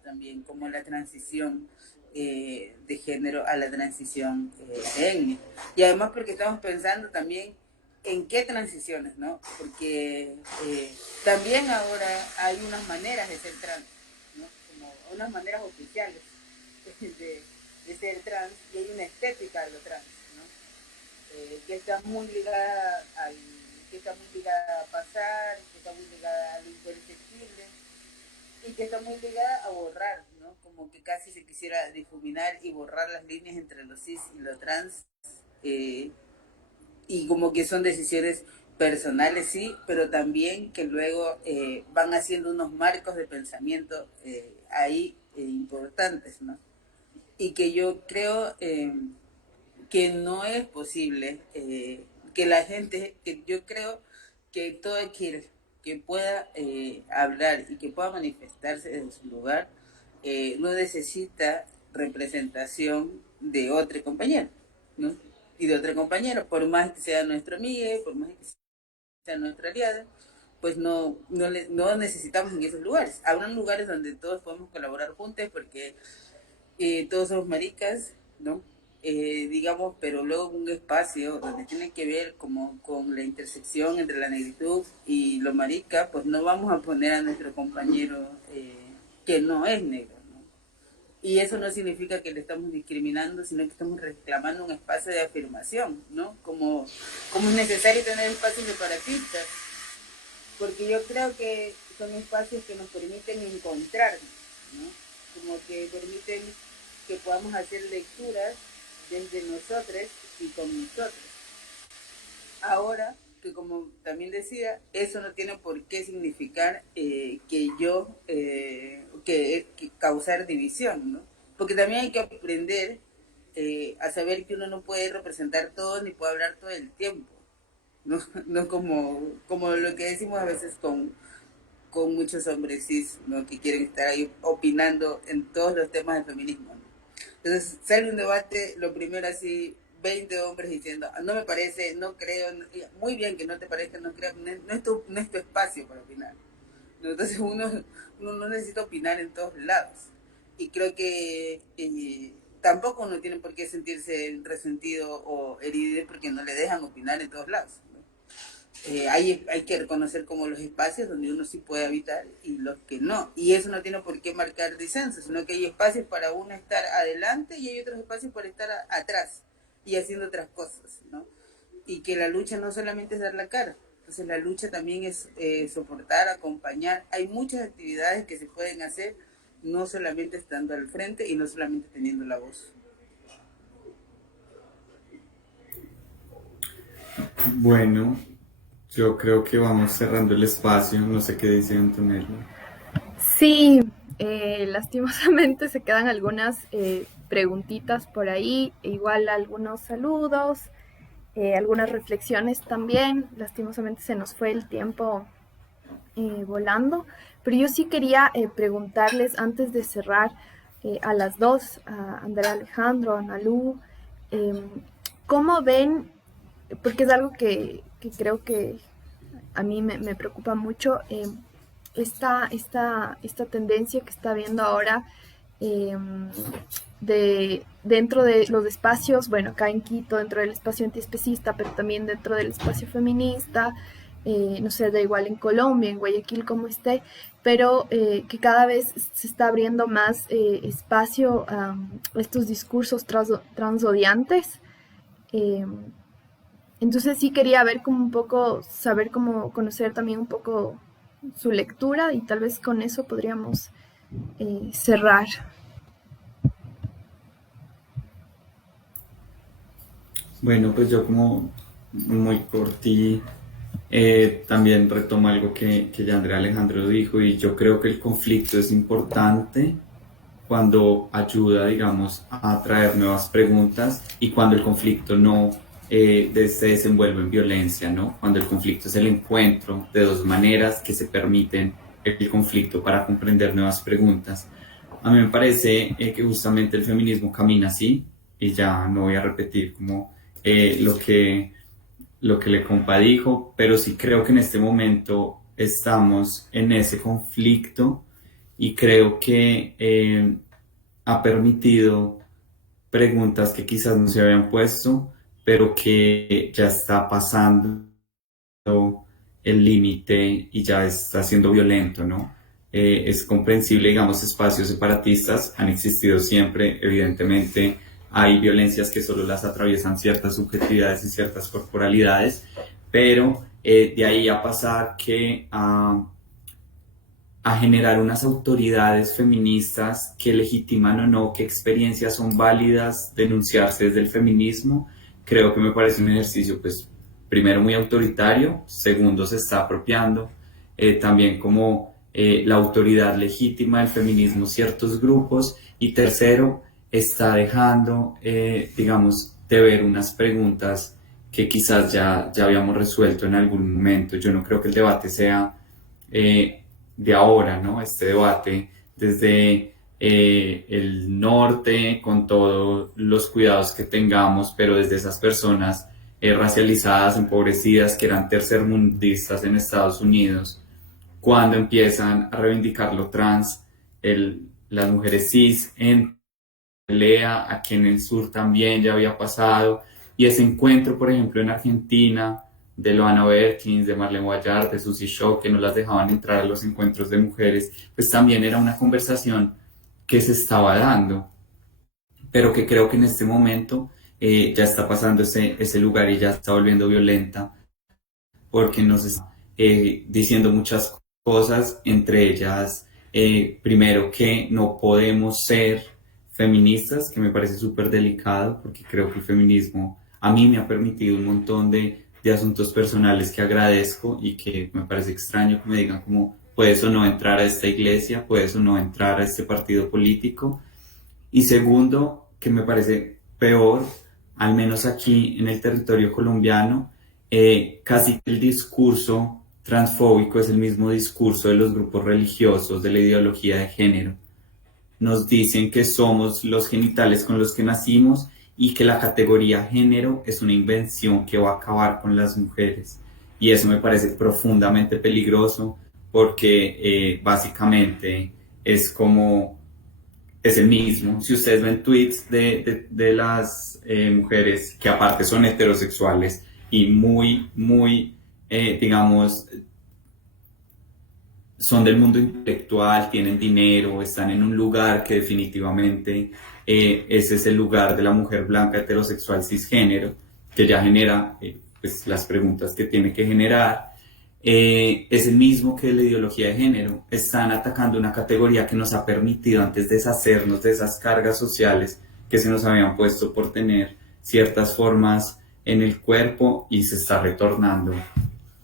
también como la transición de género a la transición de etnia. Y además porque estamos pensando también en qué transiciones, ¿no? Porque también ahora hay unas maneras de ser trans, ¿no? Como unas maneras oficiales de ser trans y hay una estética de lo trans, ¿no? Que está muy ligada a pasar, que está muy ligada a lo imperceptible y que está muy ligada a borrar, ¿no? Como que casi se quisiera difuminar y borrar las líneas entre lo cis y lo trans, y como que son decisiones personales, sí, pero también que luego van haciendo unos marcos de pensamiento ahí importantes, ¿no? Y que yo creo que no es posible que la gente, que yo creo que todo aquel que pueda hablar y que pueda manifestarse en su lugar no necesita representación de otro compañero, ¿no? Y de otra compañera, por más que sea nuestro amigo, por más que sea nuestra aliada, pues no necesitamos en esos lugares. Habrán lugares donde todos podemos colaborar juntos porque todos somos maricas, ¿no? Digamos, pero luego un espacio donde tiene que ver como con la intersección entre la negritud y lo marica, pues no vamos a poner a nuestro compañero que no es negro, ¿no? Y eso no significa que le estamos discriminando, sino que estamos reclamando un espacio de afirmación, ¿no? Como es necesario tener espacios separatistas, porque yo creo que son espacios que nos permiten encontrarnos, ¿no? Como que permiten que podamos hacer lecturas desde nosotros y con nosotros. Ahora, que como también decía, eso no tiene por qué significar que causar división, ¿no? Porque también hay que aprender a saber que uno no puede representar todo ni puede hablar todo el tiempo, ¿no? No como lo que decimos a veces con muchos hombres cis, ¿no? Que quieren estar ahí opinando en todos los temas del feminismo, ¿no? Entonces sale un debate, lo primero así, 20 hombres diciendo, no me parece, no creo, muy bien que no te parezca, no creo, no es tu espacio para opinar, ¿no? Entonces uno no necesita opinar en todos lados. Y creo que tampoco uno tiene por qué sentirse resentido o herido porque no le dejan opinar en todos lados, ¿no? Hay que reconocer como los espacios donde uno sí puede habitar y los que no. Y eso no tiene por qué marcar disenso, sino que hay espacios para uno estar adelante y hay otros espacios para estar atrás y haciendo otras cosas, ¿no? Y que la lucha no solamente es dar la cara. Entonces la lucha también es soportar, acompañar. Hay muchas actividades que se pueden hacer no solamente estando al frente y no solamente teniendo la voz. Bueno, yo creo que vamos cerrando el espacio, no sé qué dice Antonella. Sí, lastimosamente se quedan algunas preguntitas por ahí, igual algunos saludos, algunas reflexiones también. Lastimosamente se nos fue el tiempo volando, pero yo sí quería preguntarles antes de cerrar a las dos, a Andrea Alejandro, a Analu, ¿cómo ven? Porque es algo que creo que a mí me preocupa mucho, esta tendencia que está habiendo ahora dentro de los espacios, bueno, acá en Quito, dentro del espacio antiespecista, pero también dentro del espacio feminista, no sé, da igual en Colombia, en Guayaquil, como esté, pero que cada vez se está abriendo más espacio a estos discursos transodiantes. Entonces sí quería ver como un poco, saber cómo conocer también un poco su lectura y tal vez con eso podríamos cerrar. Bueno, pues yo como muy por ti también retomo algo que ya Andrea Alejandro dijo y yo creo que el conflicto es importante cuando ayuda, digamos, a traer nuevas preguntas y cuando el conflicto no se desenvuelve en violencia, ¿no? Cuando el conflicto es el encuentro de dos maneras que se permiten el conflicto para comprender nuevas preguntas. A mí me parece que justamente el feminismo camina así y ya no voy a repetir como lo que le compadijo, pero sí creo que en este momento estamos en ese conflicto y creo que ha permitido preguntas que quizás no se habían puesto, pero que ya está pasando el límite y ya está siendo violento, ¿no? Es comprensible, digamos, espacios separatistas han existido siempre, evidentemente hay violencias que solo las atraviesan ciertas subjetividades y ciertas corporalidades, pero de ahí a pasar que a generar unas autoridades feministas que legitiman o no qué experiencias son válidas denunciarse desde el feminismo, creo que me parece un ejercicio, pues, primero muy autoritario, segundo se está apropiando también como la autoridad legítima del feminismo ciertos grupos y tercero está dejando, digamos, de ver unas preguntas que quizás ya habíamos resuelto en algún momento. Yo no creo que el debate sea de ahora, ¿no? Este debate desde el norte, con todos los cuidados que tengamos, pero desde esas personas racializadas, empobrecidas, que eran tercermundistas en Estados Unidos, cuando empiezan a reivindicar lo trans, las mujeres cis en pelea, aquí en el sur también ya había pasado, y ese encuentro, por ejemplo, en Argentina, de Loana Berkins, de Marlene Guayar, de Susie Show, que no las dejaban entrar a los encuentros de mujeres, pues también era una conversación que se estaba dando, pero que creo que en este momento ya está pasando ese lugar y ya está volviendo violenta, porque nos está diciendo muchas cosas, entre ellas, primero, que no podemos ser feministas, que me parece súper delicado, porque creo que el feminismo a mí me ha permitido un montón de asuntos personales que agradezco, y que me parece extraño que me digan como puedes o no entrar a esta iglesia, puedes o no entrar a este partido político. Y segundo, que me parece peor, al menos aquí en el territorio colombiano, casi el discurso transfóbico es el mismo discurso de los grupos religiosos, de la ideología de género. Nos dicen que somos los genitales con los que nacimos y que la categoría género es una invención que va a acabar con las mujeres. Y eso me parece profundamente peligroso, porque básicamente es como es el mismo. Si ustedes ven tweets de las mujeres que aparte son heterosexuales y muy, digamos, son del mundo intelectual, tienen dinero, están en un lugar que definitivamente ese es el lugar de la mujer blanca heterosexual cisgénero, que ya genera pues, las preguntas que tiene que generar. Es el mismo que la ideología de género. Están atacando una categoría que nos ha permitido antes deshacernos de esas cargas sociales que se nos habían puesto por tener ciertas formas en el cuerpo, y se está retornando.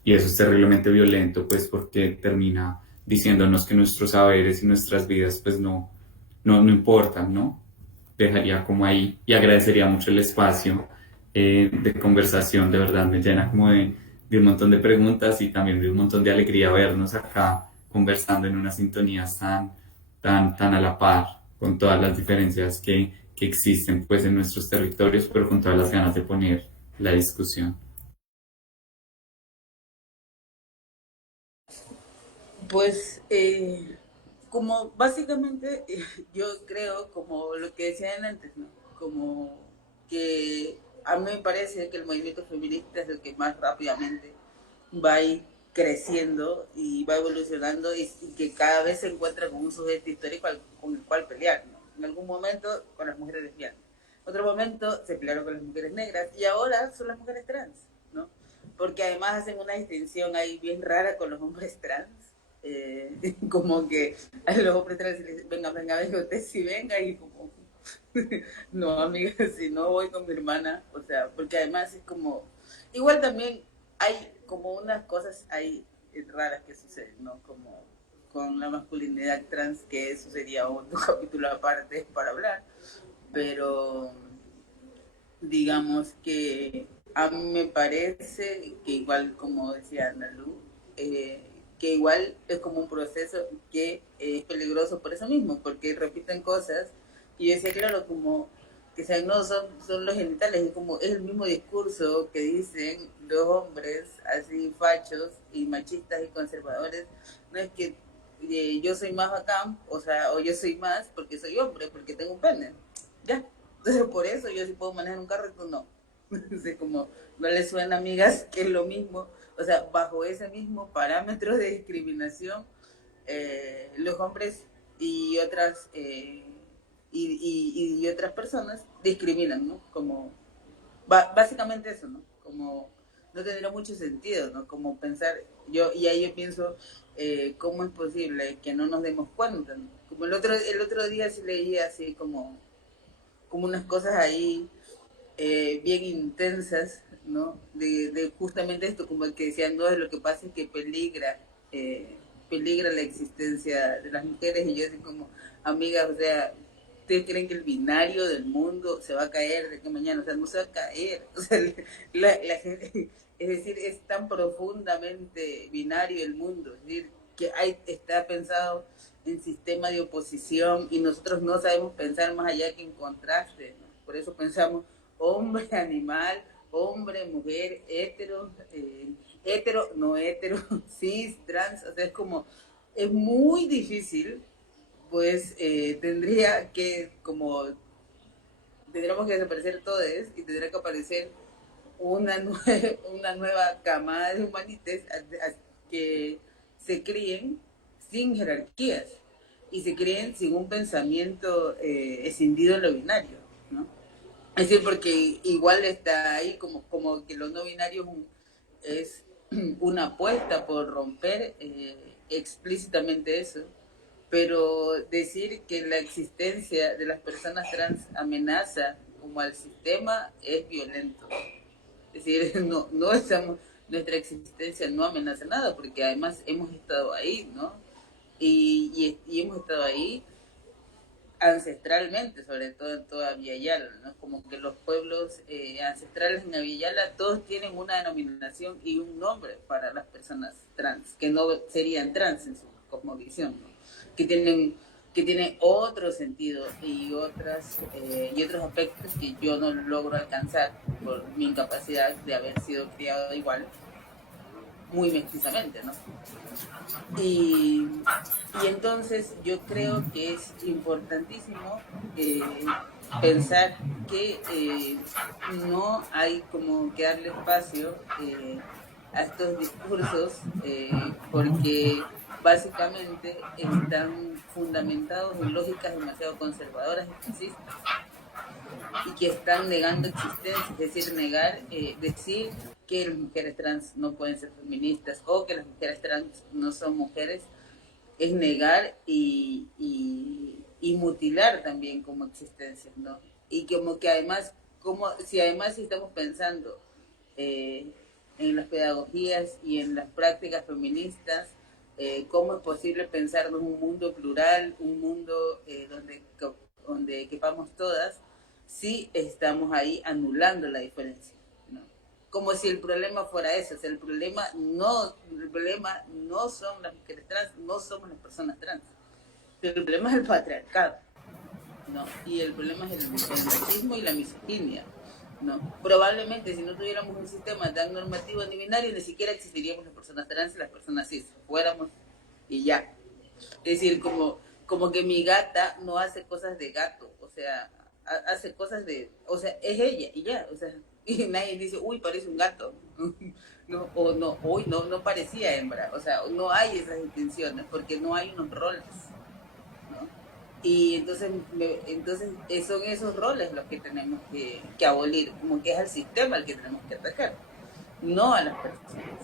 Y eso es terriblemente violento, pues porque termina diciéndonos que nuestros saberes y nuestras vidas pues no importan, ¿no? Dejaría como ahí, y agradecería mucho el espacio de conversación. De verdad me llena como de un montón de preguntas, y también de un montón de alegría vernos acá conversando en unas sintonías tan a la par, con todas las diferencias que existen pues en nuestros territorios, pero con todas las ganas de poner la discusión. Pues como básicamente yo creo, como lo que decían antes, ¿no? Como que a mí me parece que el movimiento feminista es el que más rápidamente va a ir creciendo y va evolucionando, y que cada vez se encuentra con un sujeto histórico con el cual pelear, ¿no? En algún momento con las mujeres lesbianas, en otro momento se pelearon con las mujeres negras, y ahora son las mujeres trans, ¿no? Porque además hacen una distinción ahí bien rara con los hombres trans. Como que a los hombres trans les dicen, venga, usted sí venga, y como, no, amiga, si no voy con mi hermana, o sea, porque además es como, igual también hay como unas cosas ahí raras que suceden, ¿no? Como con la masculinidad trans, que eso sería otro capítulo aparte para hablar, pero digamos que a mí me parece que igual, como decía Analu, que igual es como un proceso que es peligroso por eso mismo, porque repiten cosas, y yo decía, claro, como que sean, no, son los genitales, es como, es el mismo discurso que dicen dos hombres así fachos y machistas y conservadores, no es que yo soy más bacán, o sea, o yo soy más porque soy hombre, porque tengo un pene, ya, entonces por eso yo sí puedo manejar un carro y tú no. O sea, como no les suena, amigas, que es lo mismo, o sea, bajo ese mismo parámetro de discriminación, los hombres y otras y otras personas discriminan, ¿no? Como básicamente eso, ¿no? Como no tendría mucho sentido, ¿no? Como pensar, y ahí yo pienso, ¿cómo es posible que no nos demos cuenta, ¿no? Como el otro día sí leía así como unas cosas ahí bien intensas, ¿no? De justamente esto, como el que decían, no, lo que pasa es que peligra la existencia de las mujeres, y yo así como, amigas, o sea, ¿Ustedes creen que el binario del mundo se va a caer de que mañana? O sea, no se va a caer. O sea, la gente, es decir, es tan profundamente binario el mundo. Es decir, que está pensado en sistema de oposición y nosotros no sabemos pensar más allá que en contraste, ¿no? Por eso pensamos hombre, animal, hombre, mujer, hetero, no hetero, cis, trans. O sea, es muy difícil, pues tendríamos que desaparecer todos y tendría que aparecer una nueva camada de humanites que se críen sin jerarquías y se críen sin un pensamiento escindido en lo binario, ¿no? Es decir, porque igual está ahí como que lo no binario es una apuesta por romper explícitamente eso, pero decir que la existencia de las personas trans amenaza como al sistema es violento. Es decir, no estamos, nuestra existencia no amenaza nada, porque además hemos estado ahí, ¿no? Y hemos estado ahí ancestralmente, sobre todo en toda Villayala, ¿no? Como que los pueblos ancestrales en Villayala todos tienen una denominación y un nombre para las personas trans, que no serían trans en su cosmovisión, ¿no? que tienen otro sentido y otros aspectos que yo no logro alcanzar por mi incapacidad de haber sido criado igual, muy mestizamente, ¿no? Y entonces yo creo que es importantísimo pensar que no hay como que darle espacio a estos discursos porque básicamente están fundamentados en lógicas demasiado conservadoras y fascistas y que están negando existencia, es decir, decir que las mujeres trans no pueden ser feministas o que las mujeres trans no son mujeres, es negar y mutilar también como existencia, ¿no? Y como que además, si estamos pensando en las pedagogías y en las prácticas feministas, cómo es posible pensar en un mundo plural, un mundo donde quepamos todas, si estamos ahí anulando la diferencia, ¿no? Como si el problema fuera eso. O sea, el problema no son las mujeres trans, no somos las personas trans. El problema es el patriarcado, ¿no? Y el problema es el machismo y la misoginia, ¿no? Probablemente si no tuviéramos un sistema tan normativo ni binario, ni siquiera existiríamos las personas trans y las personas cis. Fuéramos y ya. Es decir, como que mi gata no hace cosas de gato, o sea, hace cosas o sea, es ella y ya, o sea, y nadie dice, uy, parece un gato, no, o no, uy, no parecía hembra, o sea, no hay esas intenciones porque no hay unos roles, ¿no? Y entonces son esos roles los que tenemos que abolir, como que es al sistema al que tenemos que atacar, no a las personas.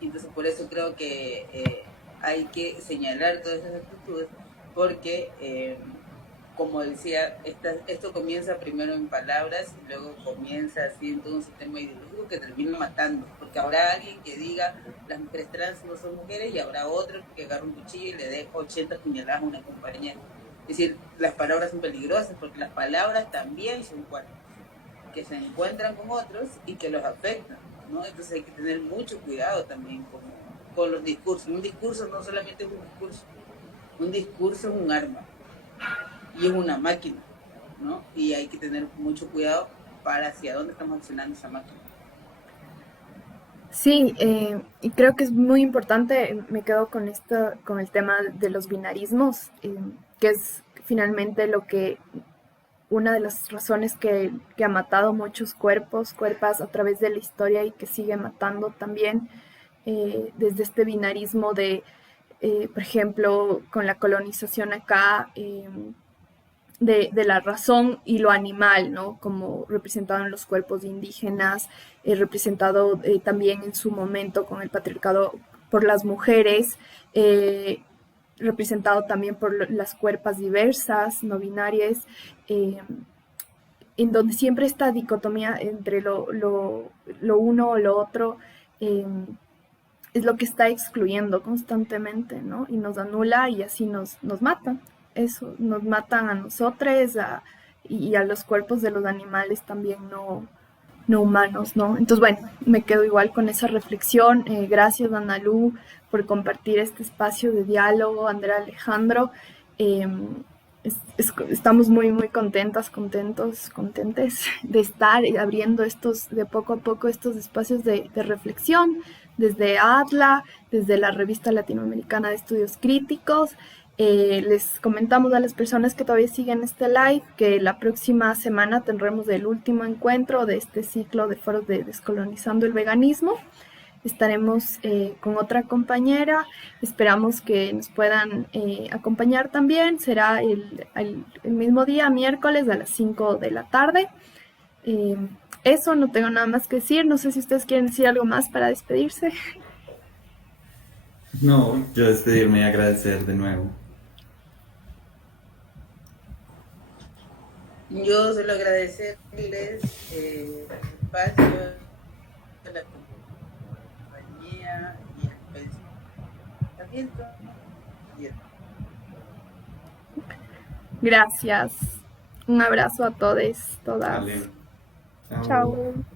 Y entonces por eso creo que hay que señalar todas esas actitudes porque como decía, esto comienza primero en palabras y luego comienza así en todo un sistema ideológico que termina matando, porque habrá alguien que diga las mujeres trans no son mujeres y habrá otro que agarre un cuchillo y le dé 80 puñaladas a una compañera. Es decir, las palabras son peligrosas porque las palabras también son cuerpos que se encuentran con otros y que los afectan, ¿no? Entonces hay que tener mucho cuidado también con los discursos. Un discurso no solamente es un discurso es un arma y es una máquina, ¿no? Y hay que tener mucho cuidado para hacia dónde estamos accionando esa máquina. Sí, y creo que es muy importante, me quedo con el tema de los binarismos, que es finalmente una de las razones que ha matado muchos cuerpas a través de la historia y que sigue matando también desde este binarismo por ejemplo, con la colonización acá, de la razón y lo animal, ¿no? Como representado en los cuerpos indígenas, representado también en su momento con el patriarcado por las mujeres, representado también por las cuerpas diversas, no binarias, en donde siempre esta dicotomía entre lo uno o lo otro es lo que está excluyendo constantemente, ¿no? Y nos anula y así nos mata. eso, nos matan a nosotros y a los cuerpos de los animales también no humanos, ¿no? Entonces, bueno, me quedo igual con esa reflexión. Gracias, Analu, por compartir este espacio de diálogo, Andrea, Alejandro. Eh, estamos muy, muy contentes de estar abriendo de poco a poco estos espacios de reflexión, desde ADLA, desde la Revista Latinoamericana de Estudios Críticos. Les comentamos a las personas que todavía siguen este live que la próxima semana tendremos el último encuentro de este ciclo de foros de Descolonizando el Veganismo. Estaremos con otra compañera, esperamos que nos puedan acompañar también, será el mismo día, miércoles a las 5 de la tarde. Eso, no tengo nada más que decir, no sé si ustedes quieren decir algo más para despedirse. No, yo despedirme y agradecer de nuevo. Yo solo agradecerles el espacio, la compañía y el pensamiento. Gracias. Un abrazo a todos, todas. Vale. Chao. Chao.